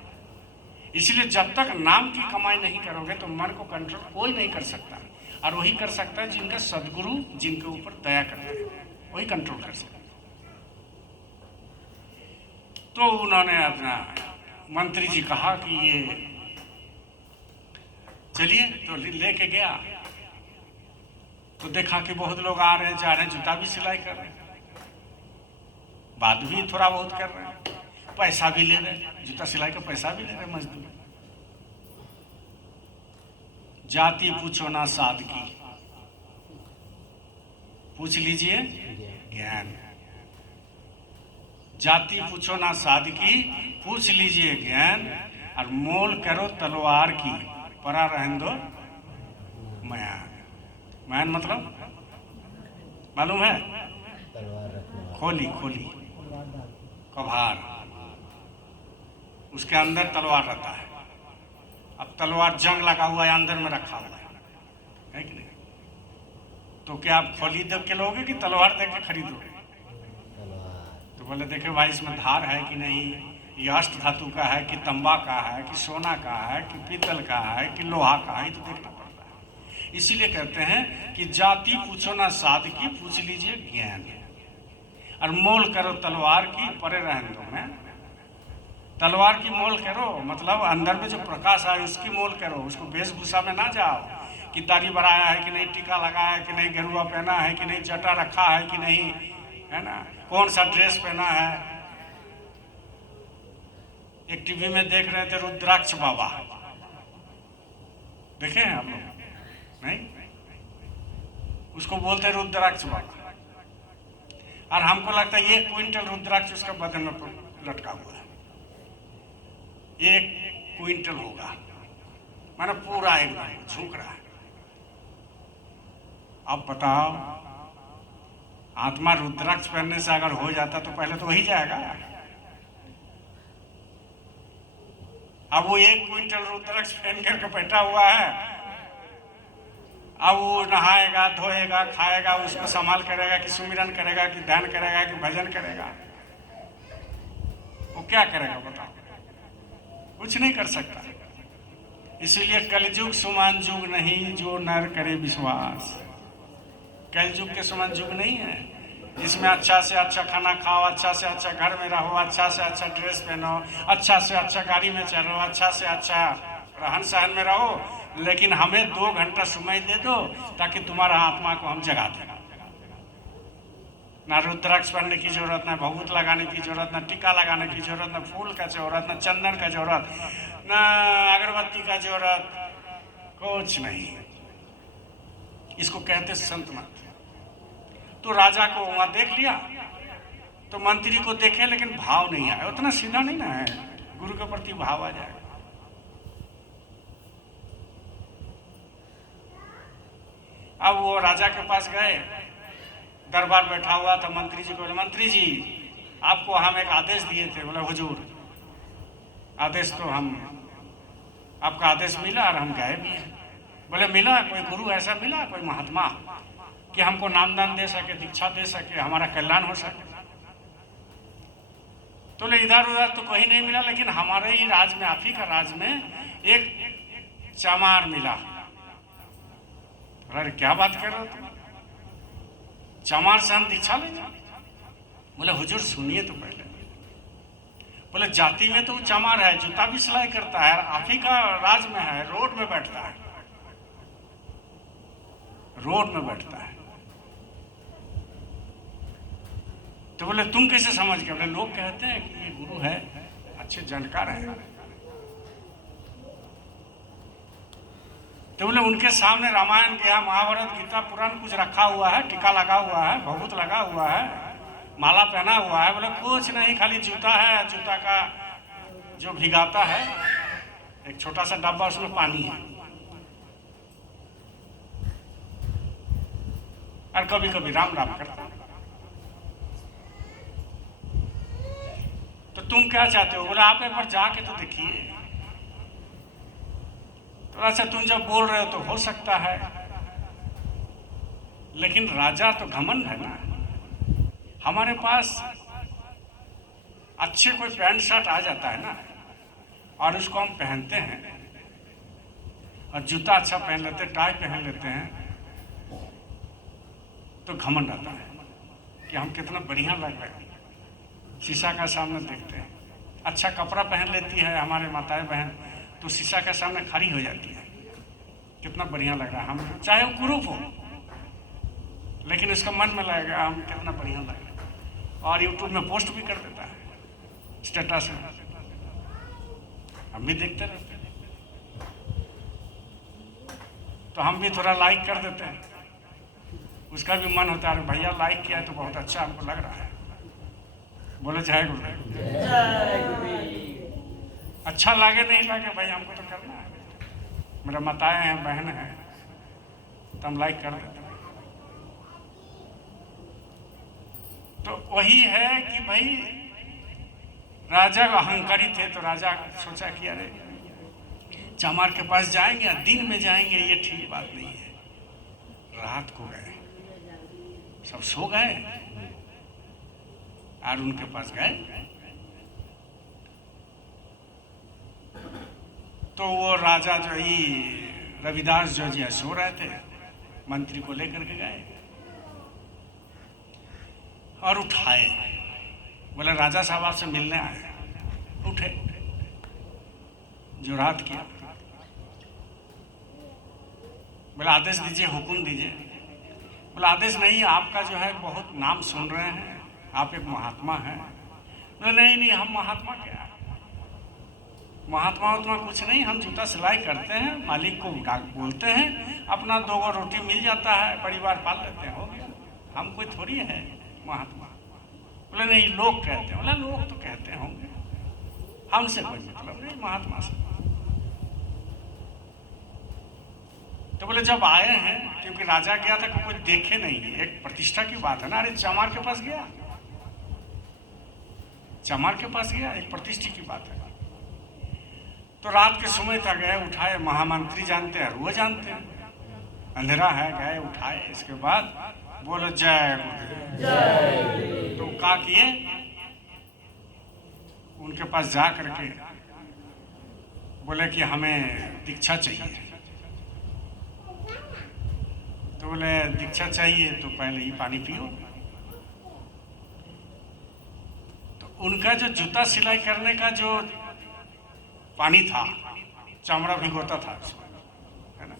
इसलिए जब तक नाम की कमाई नहीं करोगे तो मन को कंट्रोल कोई नहीं कर सकता, और वही कर सकता है जिनका सदगुरु जिनके ऊपर दया करते हैं, वही कंट्रोल कर सकता है। तो उन्होंने अपना मंत्री जी कहा कि ये चलिए, तो लेके गया तो देखा कि बहुत लोग आ रहे हैं जा रहे हैं, जूता भी सिलाई कर रहे हैं, बात भी थोड़ा बहुत कर रहे हैं, पैसा भी ले रहे, जूता सिलाई का पैसा भी ले रहे मजदूर। जाति पूछो ना सादगी, पूछ लीजिए ज्ञान। जाति पूछो ना सादगी, पूछ लीजिए ज्ञान। और मोल करो तलवार की, परा रहन दो मयान। मयान मतलब मालूम है? खोली, खोली, कभार, उसके अंदर तलवार रहता है। अब तलवार जंग लगा हुआ है, अंदर में रखा हुआ है कि नहीं? तो क्या आप खोली देख के लोगे कि तलवार देख के खरीदोगे? तो बोले देखे भाई इसमें धार है कि नहीं, ये अष्ट धातु का है कि तंबा का है कि सोना का है कि पीतल का है कि लोहा का है, तो देखना पड़ता है। इसीलिए कहते हैं कि जाति पूछो ना सादगी, पूछ लीजिए ज्ञान। और मोल करो तलवार की, परे रहने दो मैं। तलवार की मोल करो मतलब अंदर में जो प्रकाश है उसकी मोल करो, उसको वेशभूषा में ना जाओ कि दाढ़ी बढ़ाया है कि नहीं, टीका लगाया है कि नहीं, गेरुआ पहना है कि नहीं, जटा रखा है कि नहीं, है ना, कौन सा ड्रेस पहना है। एक टीवी में देख रहे थे रुद्राक्ष बाबा, देखे हैं आप लोग? नहीं, उसको बोलते हैं रुद्राक्ष बाबा। और हमको लगता है 1 क्विंटल रुद्राक्ष उसका बदन में लटका हुआ है, 1 क्विंटल होगा, माने पूरा एकदम झुक रहा है। अब बताओ, आत्मा रुद्राक्ष पहनने से अगर हो जाता तो पहले तो वही जाएगा। अब वो 1 क्विंटल रुद्राक्ष पहन करके बैठा हुआ है, अब वो नहाएगा, धोएगा, खाएगा, उसको संभाल करेगा कि सुमिरन करेगा कि ध्यान करेगा कि भजन करेगा? वो क्या करेगा बताओ? कुछ नहीं कर सकता। इसीलिए कलयुग समान युग नहीं, जो नर करे विश्वास। कलयुग के समान युग नहीं है जिसमें अच्छा से अच्छा खाना खाओ, अच्छा से अच्छा घर में रहो, अच्छा से अच्छा ड्रेस पहनो, अच्छा से अच्छा गाड़ी में चलो, अच्छा से अच्छा रहन सहन में रहो, लेकिन हमें 2 घंटा समय दे दो ताकि तुम्हारा आत्मा को हम जगा दें। ना रुद्राक्ष पहनने की जरूरत, ना भभूत लगाने की जरूरत, ना टीका लगाने की जरूरत, ना फूल का जरूरत, ना चंदन का जरूरत, ना अगरबत्ती का जरूरत, कुछ नहीं। इसको कहते संत मत। तो राजा को वहां देख लिया, तो मंत्री को देखे लेकिन भाव नहीं आया, उतना सीधा नहीं ना है, गुरु के प्रति भाव आ जाए। अब वो राजा के पास गए, दरबार बैठा हुआ था, मंत्री जी को बोले मंत्री जी आपको हम एक आदेश दिए थे। बोले हुजूर आदेश तो हम, आपका आदेश मिला और हम गए भी हैं। बोले मिला कोई गुरु ऐसा मिला, कोई महात्मा? कि हमको नामदान दे सके, दीक्षा दे सके, हमारा कल्याण हो सके। तो ले इधर उधर तो कोई नहीं मिला, लेकिन हमारे ही राज में, आप ही का राज में एक चमार मिला। अरे क्या बात कर रहे हो तुम, चमार से हम दीक्षा लेंगे? बोले हुजूर सुनिए तो पहले। बोले जाति में तो चमार है, जूता भी सिलाई करता है, आप ही का राज में है, रोड में बैठता है, रोड में बैठता है। तो बोले तुम कैसे समझ गए? बोले लोग कहते हैं कि ये गुरु है, अच्छे जानकार है। तो बोले उनके सामने रामायण गया, महाभारत, गीता, पुराण कुछ रखा हुआ है, टीका लगा हुआ है, भभूत लगा हुआ है, माला पहना हुआ है? बोले कुछ नहीं, खाली जूता है, जूता का जो भिगाता है एक छोटा सा डब्बा, उसमें पानी है, और कभी कभी राम राम करता है। तो तुम क्या चाहते हो? बोले आप एक बार जाके तो देखिए। तो अच्छा, तुम जब बोल रहे हो तो हो सकता है, लेकिन राजा तो घमंड है ना। हमारे पास अच्छे कोई पैंट शर्ट आ जाता है ना, और उसको हम पहनते हैं, और जूता अच्छा पहन लेते हैं, टाई पहन लेते हैं, तो घमंड आता है कि हम कितना बढ़िया लग रहे हैं। शीशा का सामने देखते हैं, अच्छा कपड़ा पहन लेती है हमारे माताएं बहन, तो शीशा के सामने खड़ी हो जाती है, कितना बढ़िया लग रहा है हम, चाहे वो कुरूप हो, लेकिन इसका मन में लगेगा हम कितना बढ़िया लग रहा है, और यूट्यूब में पोस्ट भी कर देता है, स्टेटस में, हम भी देखते रहते हैं, तो हम भी थोड़ा लाइक कर देते हैं, उसका भी मन होता है भैया लाइक किया है तो बहुत अच्छा हमको लग रहा है। बोले जय गुरु। अच्छा लगे नहीं लगे भाई, हमको तो करना है, मेरा माताएं हैं, बहन है, तो हम लाइक कर देते हैं। तो वही है कि भाई राजा अहंकारी थे, तो राजा सोचा कि अरे चमार के पास जाएंगे, दिन में जाएंगे, ये ठीक बात नहीं है। रात को गए, सब सो गए, और उनके पास गए, तो वो राजा जो ही रविदास जो जी सो रहे थे, मंत्री को लेकर के गए और उठाए। बोले राजा साहब आपसे मिलने आए। उठे, जो रात किया, बोले आदेश दीजिए, हुक्म दीजिए। बोले आदेश नहीं, आपका जो है बहुत नाम सुन रहे हैं, आप एक महात्मा हैं। बोले नहीं नहीं, हम महात्मा क्या, महात्मा उतना कुछ नहीं, हम जूता सिलाई करते हैं, मालिक को बोलते हैं, अपना 2 गो रोटी मिल जाता है, परिवार पाल लेते हैं, हो गया, हम कोई थोड़ी है महात्मा। बोले नहीं, लोग कहते हैं। बोला लोग तो कहते होंगे, हमसे कोई मतलब नहीं महात्मा से। तो बोले जब आए हैं, क्योंकि राजा गया था कोई देखे नहीं, एक प्रतिष्ठा की बात है ना। अरे चमार के पास गया, चमार के पास गया, एक प्रतिष्ठा की बात है। तो रात के समय तक गए, उठाए, महामंत्री जानते हैं, वो जानते हैं, अंधेरा है, गए उठाए, इसके बाद बोलो जय गुरुदेव। तो क्या किए, उनके पास जा करके बोले कि हमें दीक्षा चाहिए। तो बोले दीक्षा चाहिए तो पहले ही पानी पियो। तो उनका जो जूता सिलाई करने का जो पानी था, चमड़ा भिगोता था उसमें, है ना,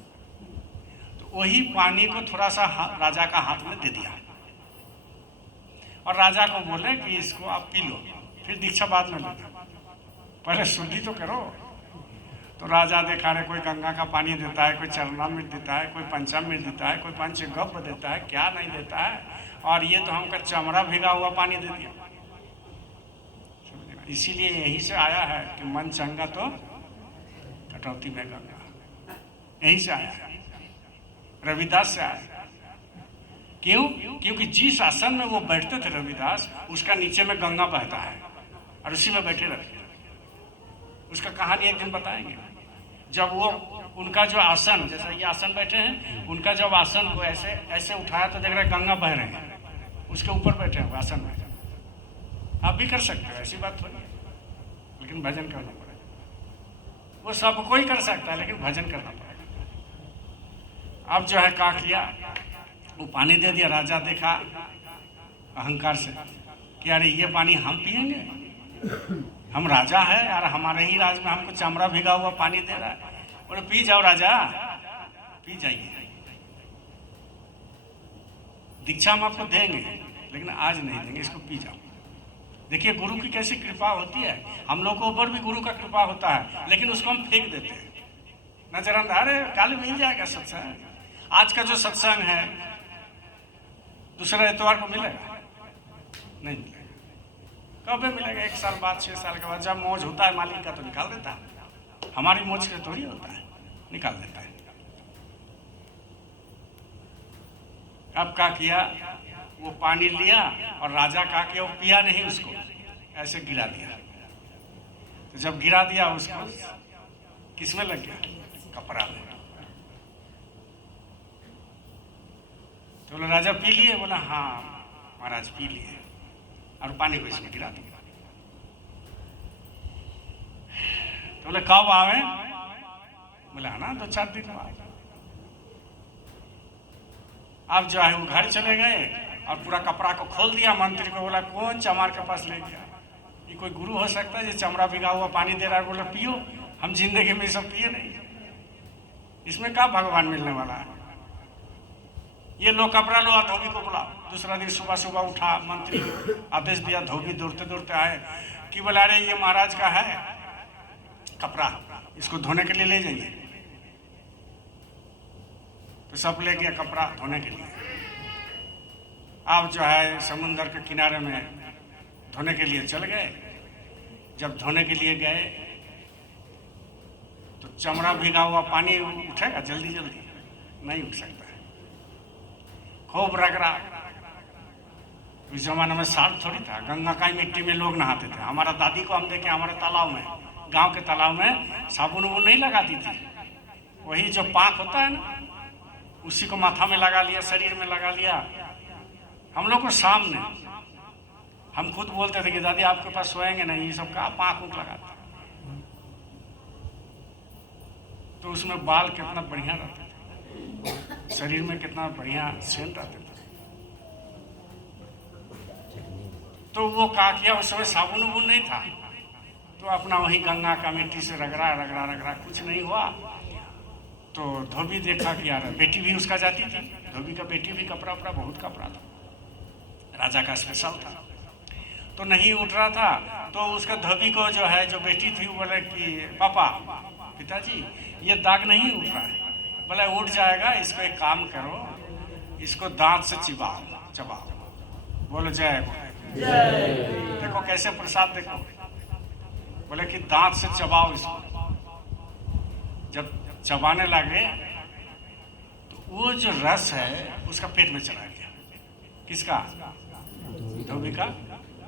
तो वही पानी को थोड़ा सा राजा का हाथ में दे दिया, और राजा को बोले कि इसको आप पी लो, फिर दीक्षा बाद में लेना, पहले शुद्धि तो करो। तो राजा देखा रहे, कोई गंगा का पानी देता है, कोई चरणामृत देता है, कोई पंचामृत देता है, कोई पंचगव्य देता है, क्या नहीं देता है, और ये तो हमका चमड़ा भिगा हुआ पानी दे दिया। इसीलिए यही से आया है कि मन चंगा तो कटौती में गंगा, यही से आया है, रविदास से आया। क्यों? क्योंकि जिस आसन में वो बैठते थे रविदास, उसका नीचे में गंगा बहता है, और उसी में बैठे रहते हैं। उसका कहानी एक दिन बताएंगे। जब वो उनका जो आसन, जैसा ये आसन बैठे हैं, उनका जब आसन को ऐसे ऐसे उठाया तो देख रहे गंगा बह रहे हैं, उसके ऊपर बैठे हैं आसन में। आप भी कर सकते हो, ऐसी बात थोड़ी है, लेकिन भजन करना पड़ेगा। वो सब कोई कर सकता है, लेकिन भजन करना पड़ेगा। अब जो है क्या किया, वो पानी दे दिया। राजा देखा अहंकार से कि अरे ये पानी हम पिएंगे, हम राजा है यार, हमारे ही राज में हमको चमड़ा भिगा हुआ पानी दे रहा है। बोले पी जाओ राजा, पी जाइए, दीक्षा हम आपको देंगे, लेकिन आज नहीं देंगे, इसको पी जाओ। देखिए गुरु की कैसी कृपा होती है। हम लोग के ऊपर भी गुरु का कृपा होता है, लेकिन उसको हम फेंक देते हैं, नजरअंदाज। अरे कल मिल जाएगा सत्संग, आज का जो सत्संग है दूसरा एतवार को मिलेगा, नहीं मिलेगा। कब मिलेगा? 1 साल बाद, 6 साल के बाद, जब मौज होता है मालिक का तो निकाल देता है। हमारी मौज से थोड़ी होता है, निकाल देता है। अब क्या किया, वो पानी लिया और राजा क्या किया, वो पिया नहीं, उसको ऐसे गिरा दिया। तो जब गिरा दिया उसको, किसमें लग गया? कपड़ा में। तो बोले राजा पी लिए? बोला हाँ महाराज पी लिए, और पानी को इसमें गिरा दिया। तो बोले कब आवे? बोले आना 2-4 दिन बाद। अब जो है वो घर चले गए और पूरा कपड़ा को खोल दिया। मंत्री को बोला कौन चमार के पास ले गया? ये कोई गुरु हो सकता है जो चमड़ा भिगा हुआ पानी दे रहा है? बोला पियो, हम जिंदगी में सब पिए नहीं, इसमें क्या भगवान मिलने वाला है? ये लो कपड़ा लो और धोबी को बुलाओ। दूसरा दिन सुबह सुबह उठा, मंत्री आदेश दिया, धोबी दौड़ते दौड़ते आए कि बोला अरे ये महाराज का है कपड़ा, इसको धोने के लिए ले जाइए। तो सब ले गया कपड़ा धोने के लिए। अब जो है समुंदर के किनारे में धोने के लिए चल गए। जब धोने के लिए गए तो चमड़ा भीगा हुआ पानी उठेगा जल्दी जल्दी? नहीं उठ सकता है, खूब रगड़ा। इस जमाने में साफ थोड़ी था, गंगा का मिट्टी में लोग नहाते थे। हमारा दादी को हम देखे हमारे तालाब में, गांव के तालाब में साबुन उबुन नहीं लगाती थी, वही जो पाक होता है ना उसी को माथा में लगा लिया, शरीर में लगा लिया। हम लोग को सामने हम खुद बोलते थे कि दादी आपके पास सोएंगे नहीं, ये सब का पाक उक लगाते। तो उसमें बाल कितना बढ़िया रहते थे, शरीर में कितना बढ़िया सेंट रहते थे। तो वो क्या किया, उस समय साबुन उबुन नहीं था, तो अपना वही गंगा का मिट्टी से रगड़ा रगड़ा रगड़ा, कुछ नहीं हुआ। तो धोबी देखा कि यार, बेटी भी उसका जाती थी, धोबी का बेटी भी कपड़ा उपड़ा बहुत कपड़ा था, राजा का स्पेशल था। तो नहीं उठ रहा था, तो उसका धोबी को जो है जो बेटी थी वो बोले कि पापा पिताजी ये दाग नहीं उठ रहा है। बोले उठ जाएगा, इसको एक काम करो, इसको दांत से चिबाओ, चबाओ। बोलो जय बोले, देखो कैसे प्रसाद देखो। बोले कि दांत से चबाओ इसको। जब चबाने लगे तो वो जो रस है उसका पेट में चला गया। किसका? धोबी का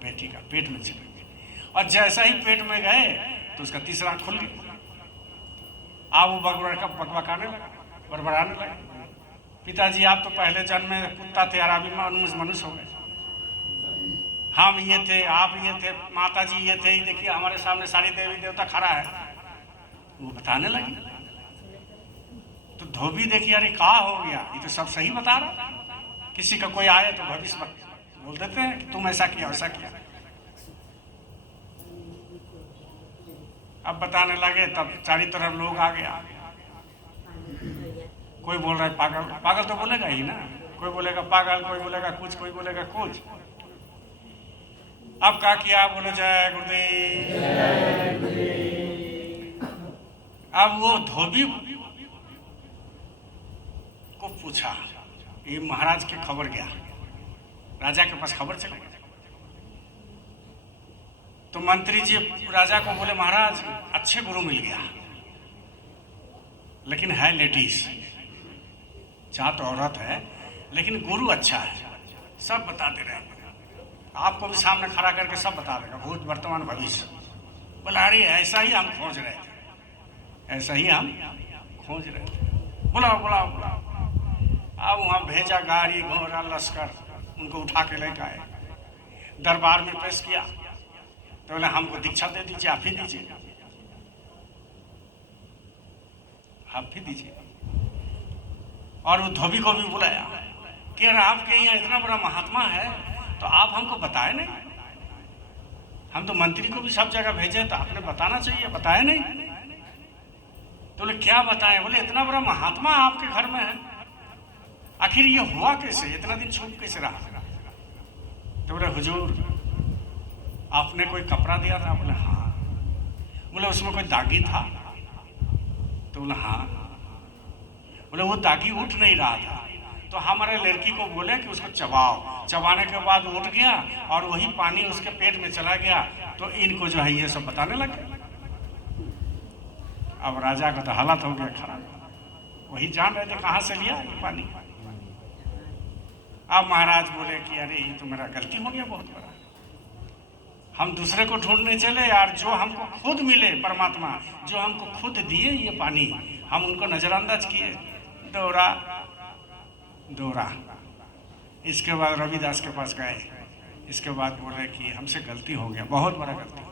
बेटी का पेट में चला गया। और जैसा ही पेट में गए तो उसका तीसरा खुल गया। अब वो बकबकाने लगा, बड़बड़ाने लगा, पिताजी आप तो पहले जन्म में कुत्ता थे और अभी मनुष्य हो गए। हम ये थे, आप ये थे, माता जी ये थे, ही देखिए हमारे सामने सारी देवी देवता खड़ा है। वो बताने लगी। तो धोबी देखिए अरे क्या हो गया, ये तो सब सही बता रहा। किसी का कोई आए तो भविष्य बोल देते हैं कि तुम ऐसा किया वैसा किया। अब बताने लगे तब चारी तरफ लोग आ गया। कोई बोल रहा है पागल, पागल तो बोलेगा ही ना, कोई बोलेगा पागल, कोई बोलेगा कुछ, कोई बोलेगा कुछ। अब क्या किया? बोलो जय गुरुदेव। अब वो धोबी को पूछा, ये महाराज की खबर गया, राजा के पास खबर चला गया। तो मंत्री जी राजा को बोले महाराज अच्छे गुरु मिल गया, लेकिन है लेडीज, जात औरत है, लेकिन गुरु अच्छा है, सब बताते रहे, आपको भी सामने खड़ा करके सब बता देगा, भूत वर्तमान भविष्य। बोला अरे ऐसा ही हम खोज रहे थे, ऐसा ही हम खोज रहे थे। बुलाओ बुलाओ बुलाओ। अब वहाँ भेजा गाड़ी घोड़ा लश्कर, उनको उठा के लेकर आए, दरबार में पेश किया। तो बोले हमको दीक्षा दे दीजिए, आप ही दीजिए, आप ही दीजिए। और वो धोबी को भी बुलाया कि अरे आपके यहाँ इतना बड़ा महात्मा है तो आप हमको बताए नहीं, हम तो मंत्री को भी सब जगह भेजे तो आपने बताना चाहिए, बताया नहीं। तो बोले क्या बताएं? बोले इतना बड़ा महात्मा आपके घर में है, आखिर ये हुआ कैसे, इतना दिन छुप कैसे रहा? तो बोले हुजूर आपने कोई कपड़ा दिया था? बोले हाँ। बोले उसमें कोई दागी था? तो बोले हाँ। बोले वो दागी उठ नहीं रहा था, तो हमारे लड़की को बोले कि उसको चबाओ, चबाने के बाद उठ गया और वही पानी उसके पेट में चला गया, तो इनको जो है ये सब बताने लगे। अब राजा का तो हालत हो गया खराब, वही जान रहे थे कहाँ से लिया ये पानी। अब महाराज बोले कि अरे ये तो मेरा गलती हो गया बहुत बड़ा, हम दूसरे को ढूंढने चले यार, जो हमको खुद मिले परमात्मा, जो हमको खुद दिए ये पानी, हम उनको नजरअंदाज किए। दोहरा दोहरा। इसके बाद रविदास के पास गए, इसके बाद बोले कि हमसे गलती हो गया, बहुत बड़ा गलती हो गया,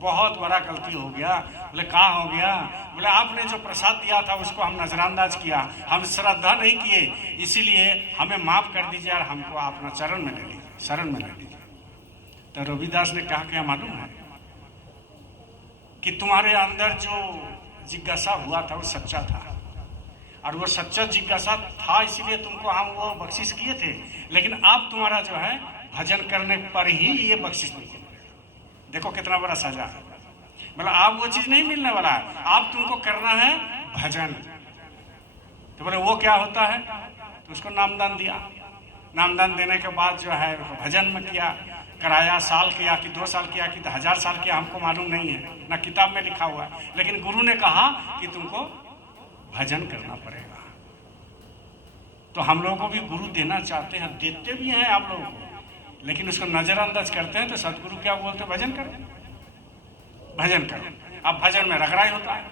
बहुत बड़ा गलती हो गया। बोले कहाँ हो गया? बोले आपने जो प्रसाद दिया था उसको हम नजरअंदाज किया, हम श्रद्धा नहीं किए, इसीलिए हमें माफ कर दीजिए और हमको अपना चरण में ले लीजिए, शरण में ले लीजिए। तो रविदास ने कहा क्या मालूम है कि तुम्हारे अंदर जो जिज्ञासा हुआ था वो सच्चा था, और वो सच्चा जिज्ञासा था इसीलिए तुमको हम वो बख्शिश किए थे, लेकिन अब तुम्हारा जो है भजन करने पर ही ये बख्शिश मिलेगा। देखो कितना बड़ा सजा है, मतलब आप वो चीज़ नहीं मिलने वाला है, आप तुमको करना है भजन। तो बोले वो क्या होता है? तो उसको नामदान दिया। नामदान देने के बाद जो है भजन में किया, कराया, साल किया कि 2 साल किया कि 1000 साल किया, हमको मालूम नहीं है, ना किताब में लिखा हुआ है, लेकिन गुरु ने कहा कि तुमको भजन करना पड़ेगा। तो हम लोगों को भी गुरु देना चाहते हैं, देते भी हैं आप लोगों को, लेकिन उसको नजरअंदाज करते हैं। तो सदगुरु क्या बोलते हैं? भजन करो, भजन करो। अब भजन में रगड़ाई होता है,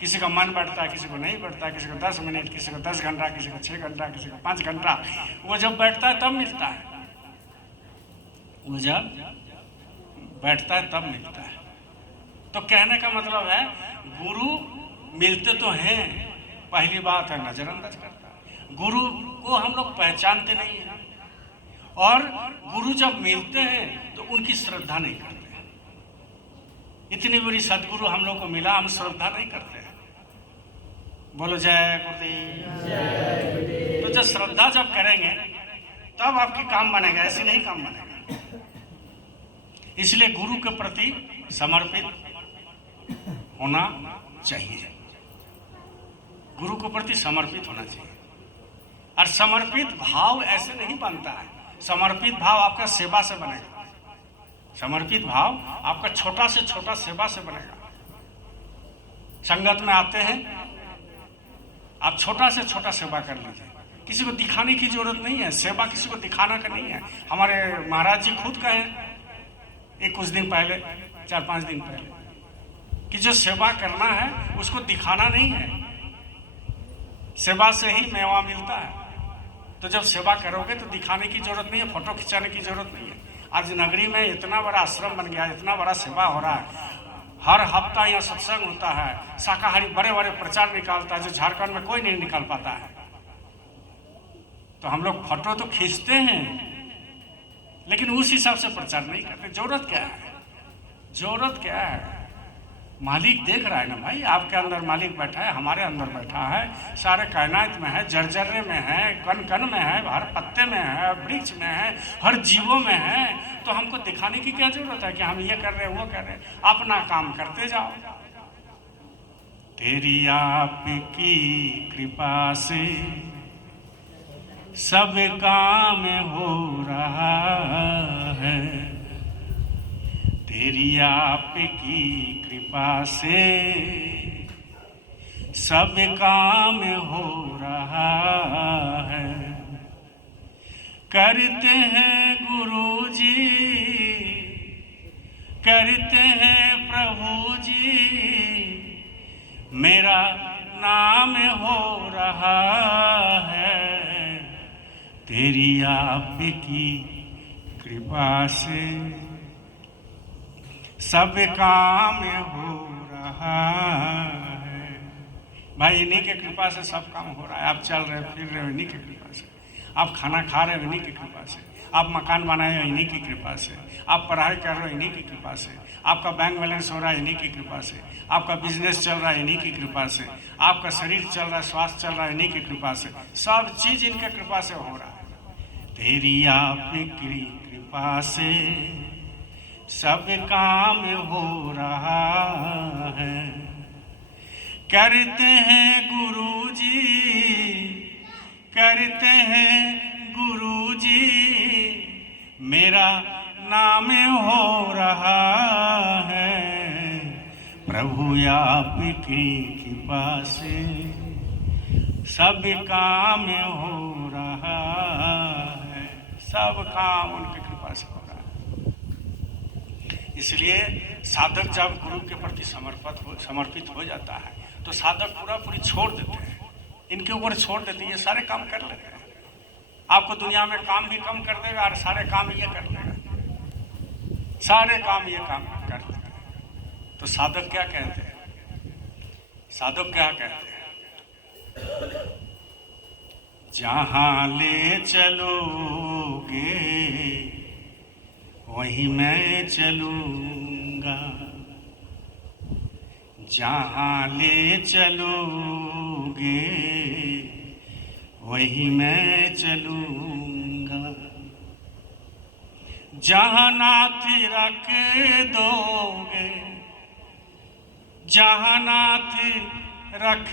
किसी का मन बढ़ता है, किसी को नहीं बढ़ता है, किसी को 10 मिनट, किसी को 10 घंटा, किसी को 6 घंटा, किसी को 5 घंटा। वो जब बैठता है तब मिलता है, वो जब बैठता है तब मिलता है। तो कहने का मतलब है गुरु मिलते तो हैं, पहली बात है नजरअंदाज करता है। गुरु को हम लोग पहचानते नहीं हैं, और गुरु जब मिलते हैं तो उनकी श्रद्धा नहीं करते हैं। इतनी बड़ी सदगुरु हम लोग को मिला, हम श्रद्धा नहीं करते हैं। बोलो जय गुरुदेव। तो जब श्रद्धा जब करेंगे तब आपकी काम बनेगा, ऐसे नहीं काम बनेगा। इसलिए गुरु के प्रति समर्पित होना चाहिए, गुरु के प्रति समर्पित होना चाहिए। और समर्पित भाव ऐसे नहीं बनता है, समर्पित भाव आपका सेवा से बनेगा, समर्पित भाव आपका छोटा से छोटा सेवा से बनेगा। संगत में आते हैं, आप छोटा से छोटा सेवा कर लीजिए, किसी को दिखाने की जरूरत नहीं है, सेवा किसी को दिखाना का नहीं है। हमारे महाराज जी खुद कहे एक कुछ दिन पहले, 4-5 दिन पहले, कि जो सेवा करना है उसको दिखाना नहीं है, सेवा से ही मेवा मिलता है। तो जब सेवा करोगे तो दिखाने की जरूरत नहीं है, फोटो खिंचाने की जरूरत नहीं है। आज नगरी में इतना बड़ा आश्रम बन गया, इतना बड़ा सेवा हो रहा है, हर हफ्ता यहाँ सत्संग होता है, शाकाहारी बड़े बड़े प्रचार निकालता है, जो झारखंड में कोई नहीं निकाल पाता है। तो हम लोग फोटो तो खींचते हैं, लेकिन उस हिसाब से प्रचार नहीं करते। जरूरत क्या है? जरूरत क्या है? मालिक देख रहा है ना भाई, आपके अंदर मालिक बैठा है, हमारे अंदर बैठा है, सारे कायनात में है, जर्जरे में है, कण कण में है, हर पत्ते में है, वृक्ष में है, हर जीवों में है। तो हमको दिखाने की क्या जरूरत है कि हम ये कर रहे हैं, वो कर रहे हैं? अपना काम करते जाओ। तेरी आपकी कृपा से सब काम हो रहा है, तेरी आपकी कृपा से सब काम हो रहा है। करते हैं गुरु जी, करते हैं प्रभु जी, मेरा नाम हो रहा है, तेरी आपकी कृपा से सब काम हो रहा है। भाई इन्हीं के कृपा से सब काम हो रहा है। आप चल रहे फिर रहे हो इन्हीं की कृपा से, आप खाना खा रहे हो इन्हीं की कृपा से, आप मकान बनाए हो इन्हीं की कृपा से, आप पढ़ाई कर रहे हो इन्हीं की कृपा से, आपका बैंक बैलेंस हो रहा है इन्हीं की कृपा से, आपका बिजनेस चल रहा है इन्हीं की कृपा से, आपका शरीर चल रहा है, स्वास्थ्य चल रहा है इन्हीं की कृपा से, सब चीज़ इनके कृपा से हो रहा है। तेरी आपकी कृपा से सब काम हो रहा है। करते हैं गुरुजी, करते हैं गुरुजी, मेरा नाम हो रहा है। प्रभु आपकी कृपा से सब काम हो रहा है। सब काम उनकी कृपा से हो रहा है। इसलिए साधक जब गुरु के प्रति समर्पित हो जाता है तो साधक पूरा पूरी छोड़ देते हैं, इनके ऊपर छोड़ देते हैं, ये सारे काम कर लेते हैं। आपको दुनिया में काम भी कम कर देगा और सारे काम ये कर देगा, सारे काम ये काम कर देगा। तो साधक क्या कहते हैं? साधक क्या कहते हैं? जहाँ ले चलोगे वहीं मैं चलूँगा, जहाँ ले चलोगे वहीं मैं चलूँगा, जहाँ नाथ रख दोगे, जहाँ नाथ रख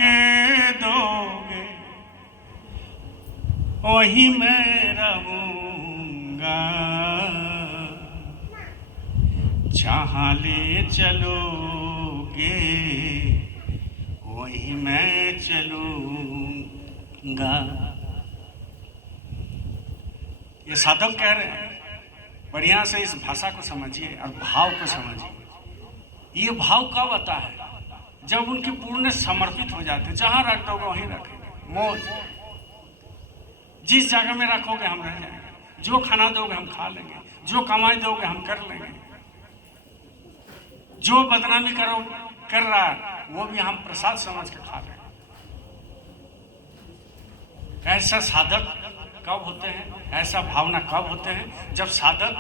दोगे वहीं मैं रहूँगा, जहाँ ले चलोगे वहीं मैं चलूँगा। ये साधक कह रहे हैं। बढ़िया से इस भाषा को समझिए और भाव को समझिए। ये भाव कब आता है? जब उनके पूर्ण समर्पित हो जाते हैं। जहाँ रख दोगे वहीं रखेंगे, मौज। जिस जगह में रखोगे हम रह जाएंगे, जो खाना दोगे हम खा लेंगे, जो कमाई दोगे हम कर लेंगे, जो बदनामी कर रहा है वो भी हम प्रसाद समझ के खा लेंगे। ऐसा साधक कब होते हैं? ऐसा भावना कब होते हैं? जब साधक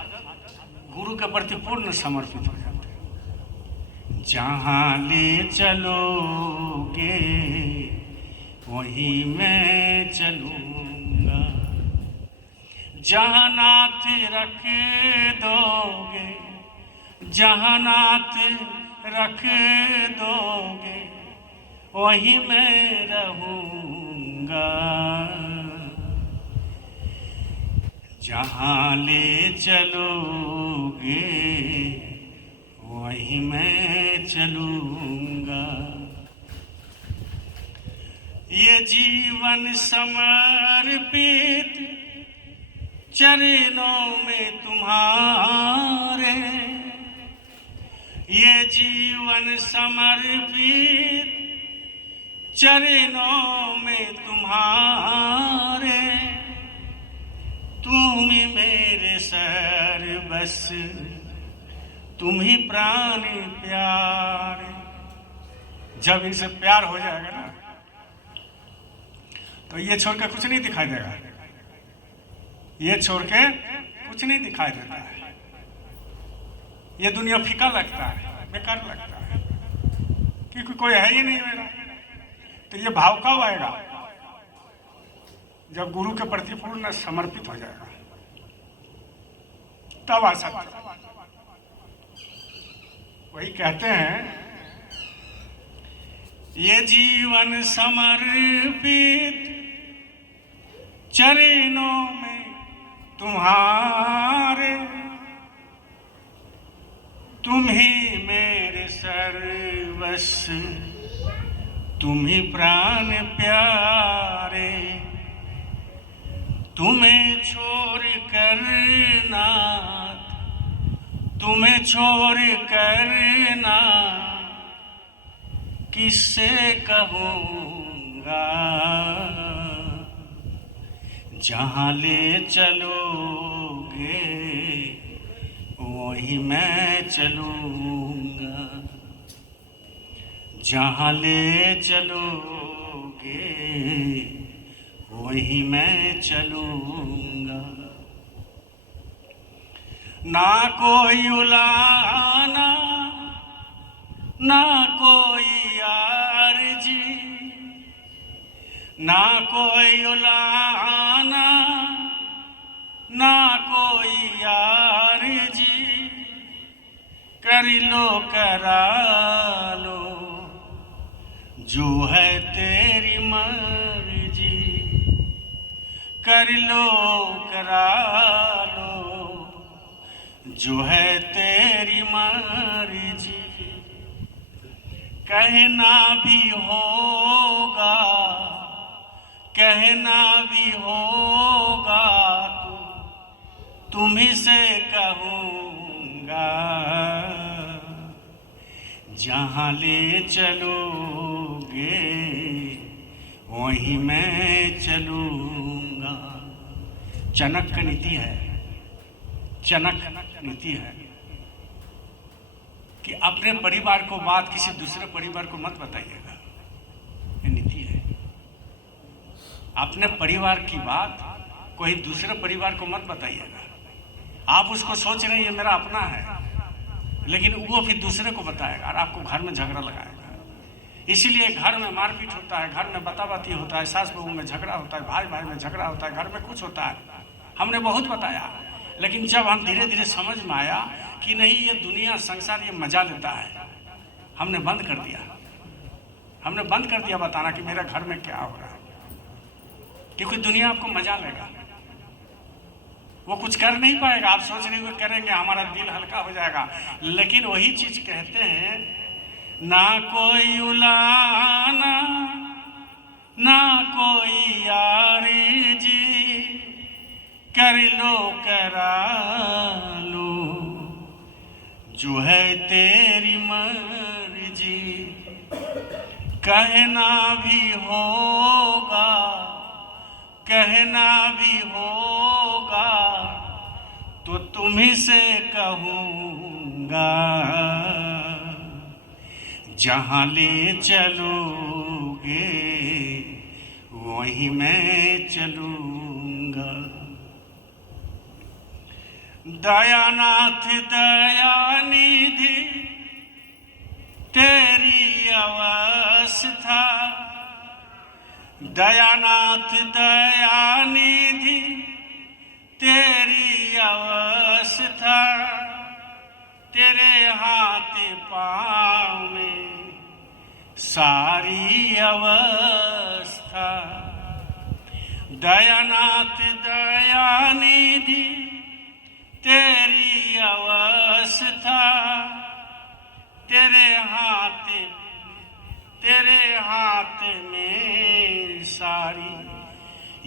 गुरु के प्रति पूर्ण समर्पित हो जाते हैं। जहाँ ले चलोगे वहीं मैं चलूँगा, जहाँ नाथ रख दोगे, जहाँ नाथ रख दोगे वहीं मैं रहूँगा, जहाँ ले चलोगे वहीं मैं चलूँगा। ये जीवन समर्पित चरणों में तुम्हारे, ये जीवन समर्पित चरणों में तुम्हारे, तुम ही मेरे सर्वस्व, तुम ही प्राण प्यारे। जब इनसे प्यार हो जाएगा ना तो ये छोड़ के कुछ नहीं दिखाई देगा, ये छोड़ के कुछ नहीं दिखाई देता है। ये दुनिया फीका लगता है, बेकार लगता है, क्योंकि कोई है ही नहीं मेरा। तो ये भाव कब आएगा? जब गुरु के प्रति पूर्ण समर्पित हो जाएगा तब आ सकता है। वही कहते हैं, ये जीवन समर्पित चरणों में तुम्हारे, तुम ही मेरे सर्वस्व, तुम ही प्राण प्यारे। तुम्हें छोड़ कर नाथ, तुम्हें छोड़ कर ना किससे कहूँ जहाँ ले चलोगे वहीं मैं चलूँगा, जहाँ ले चलोगे वहीं मैं चलूँगा। ना कोई उलाना ना कोई आरजी, ना कोई उलाना ना कोई आरजी, कर लो करा लो जो है तेरी मर्जी, कर लो करा लो जो है तेरी मर्जी। कहना भी होगा कहना भी होगा तुम्हीं से कहूँगा, जहाँ ले चलोगे वहीं मैं चलूँगा। चनक की नीति है, चनक नीति है कि अपने परिवार को बात किसी दूसरे परिवार को मत बताइएगा, ये नीति है। अपने परिवार की बात कोई दूसरे परिवार को मत बताइएगा। आप उसको सोच रहे हैं ये मेरा अपना है, लेकिन वो फिर दूसरे को बताएगा और आपको घर में झगड़ा लगाएगा। इसीलिए घर में मारपीट होता है, घर में बताबाती होता है, सास बहू में झगड़ा होता है, भाई भाई में झगड़ा होता है, घर में कुछ होता है। हमने बहुत बताया, लेकिन जब हम धीरे धीरे समझ में आया कि नहीं ये दुनिया संसार ये मजा लेता है, हमने बंद कर दिया। हमने बंद कर दिया बताना कि मेरे घर में क्या हो रहा है, क्योंकि दुनिया आपको मजा लेगा, वो कुछ कर नहीं पाएगा। आप सोच रहे हो करेंगे हमारा दिल हल्का हो जाएगा, लेकिन वही चीज कहते हैं ना कोई उलाना ना कोई आरजी, कर लो करा लो जो है तेरी मर्जी। कहना भी होगा कहना भी होगा तो तुम्हीं से कहूँगा, जहाँ ले चलोगे वहीं मैं चलूँगा। दयानाथ दयानिधि तेरी अवस्था, दयानाथ दयानिधि तेरी अवस्था, तेरे हाथ पाँव में सारी अवस्था। दयानाथ दयानिधि तेरी अवस्था, तेरे हाथ में सारी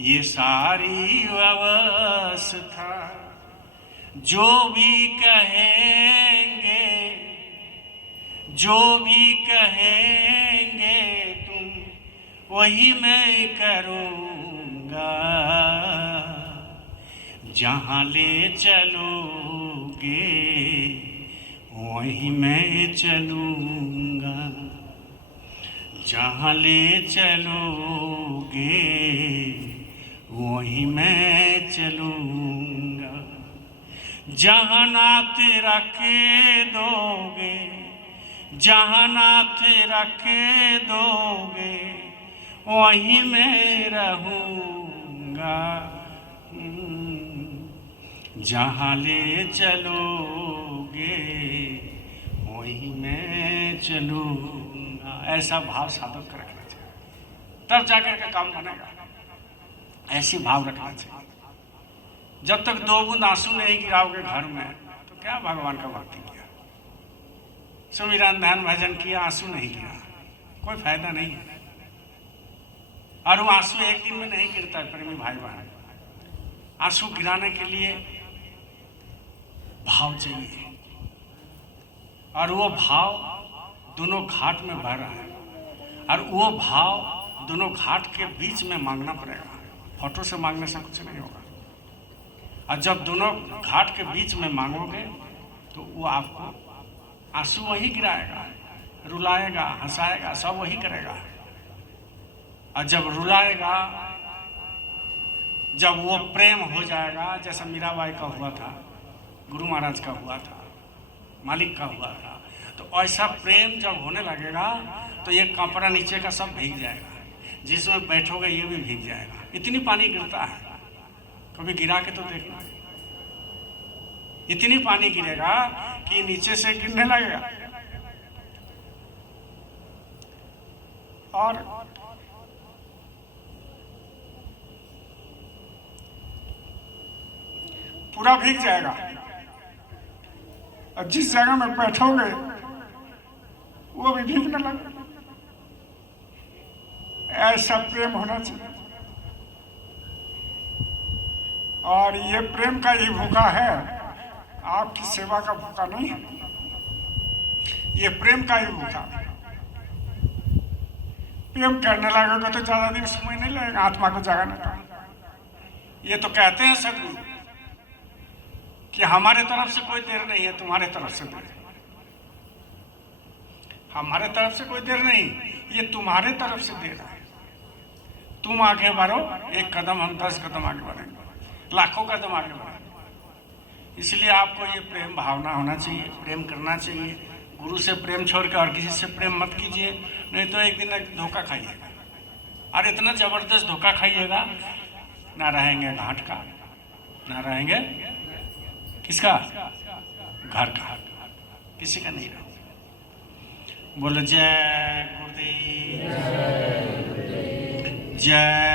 ये सारी अवस्था। जो भी कहेंगे तुम वही मैं करूँगा, जहाँ ले चलोगे वहीं मैं चलूँगा, जहाँ ले चलोगे वहीं मैं चलूँगा। जहाँ नाथ रख दोगे जहाँ नाथ रख दोगे वहीं मैं रहूँगा, जहाँ ले चलोगे वहीं मैं चलूँगा। ऐसा भाव साधक का रखना चाहिए, तब जाकर के काम बनेगा। ऐसी भाव रखना चाहिए। जब तक 2 बूंद आंसू नहीं गिराओगे घर में तो क्या भगवान का भक्ति किया, सुमिरन ध्यान भजन किया, आंसू नहीं गिरा, कोई फायदा नहीं है। और वो आंसू एक दिन में नहीं गिरता है प्रेमी भाई बहन। आंसू गिराने के लिए भाव चाहिए, और वो भाव दोनों घाट में बह रहा है, और वो भाव दोनों घाट के बीच में मांगना पड़ेगा, फोटो से मांगने से कुछ नहीं होगा। और जब दोनों घाट के बीच में मांगोगे तो वो आपको आंसू वही गिराएगा, रुलाएगा, हंसाएगा, सब वही करेगा। और जब रुलाएगा, जब वो प्रेम हो जाएगा, जैसा मीराबाई का हुआ था, गुरु महाराज का हुआ था, मालिक का हुआ था, तो ऐसा प्रेम जब होने लगेगा तो ये कपड़ा नीचे का सब भीग जाएगा, जिसमें बैठोगे ये भी भीग जाएगा। इतनी पानी गिरता है, कभी गिरा के तो देखना। इतनी पानी गिरेगा कि नीचे से गिरने लगेगा। और पूरा भीग जाएगा। और जिस जगह में बैठोगे वो भी भीगने लगेगा। ऐसा प्रेम होना चाहिए। और ये प्रेम का ही भूखा है, आपकी सेवा का भूखा नहीं है। ये प्रेम का ही भूखा है। प्रेम करने लगेगा तो ज्यादा दिन समय नहीं लगेगा आत्मा को जगाने का। ये तो कहते हैं सदगुरु कि हमारे तरफ से कोई देर नहीं है, तुम्हारे तरफ से देर है। हमारे तरफ से कोई देर नहीं, ये तुम्हारे तरफ से देर है। तुम आगे बढ़ो, एक कदम हम 10 कदम आगे बढ़ेंगे, लाखों कदम आगे बढ़ेंगे। इसलिए आपको ये प्रेम भावना होना चाहिए, प्रेम करना चाहिए। गुरु से प्रेम छोड़ के और किसी से प्रेम मत कीजिए, नहीं तो एक दिन धोखा खाइएगा। और इतना जबरदस्त धोखा खाइएगा, ना रहेंगे घाट का, ना रहेंगे किसका, घर का, किसी का नहीं रहेगा। बोलो जय गुरुदेव, जय।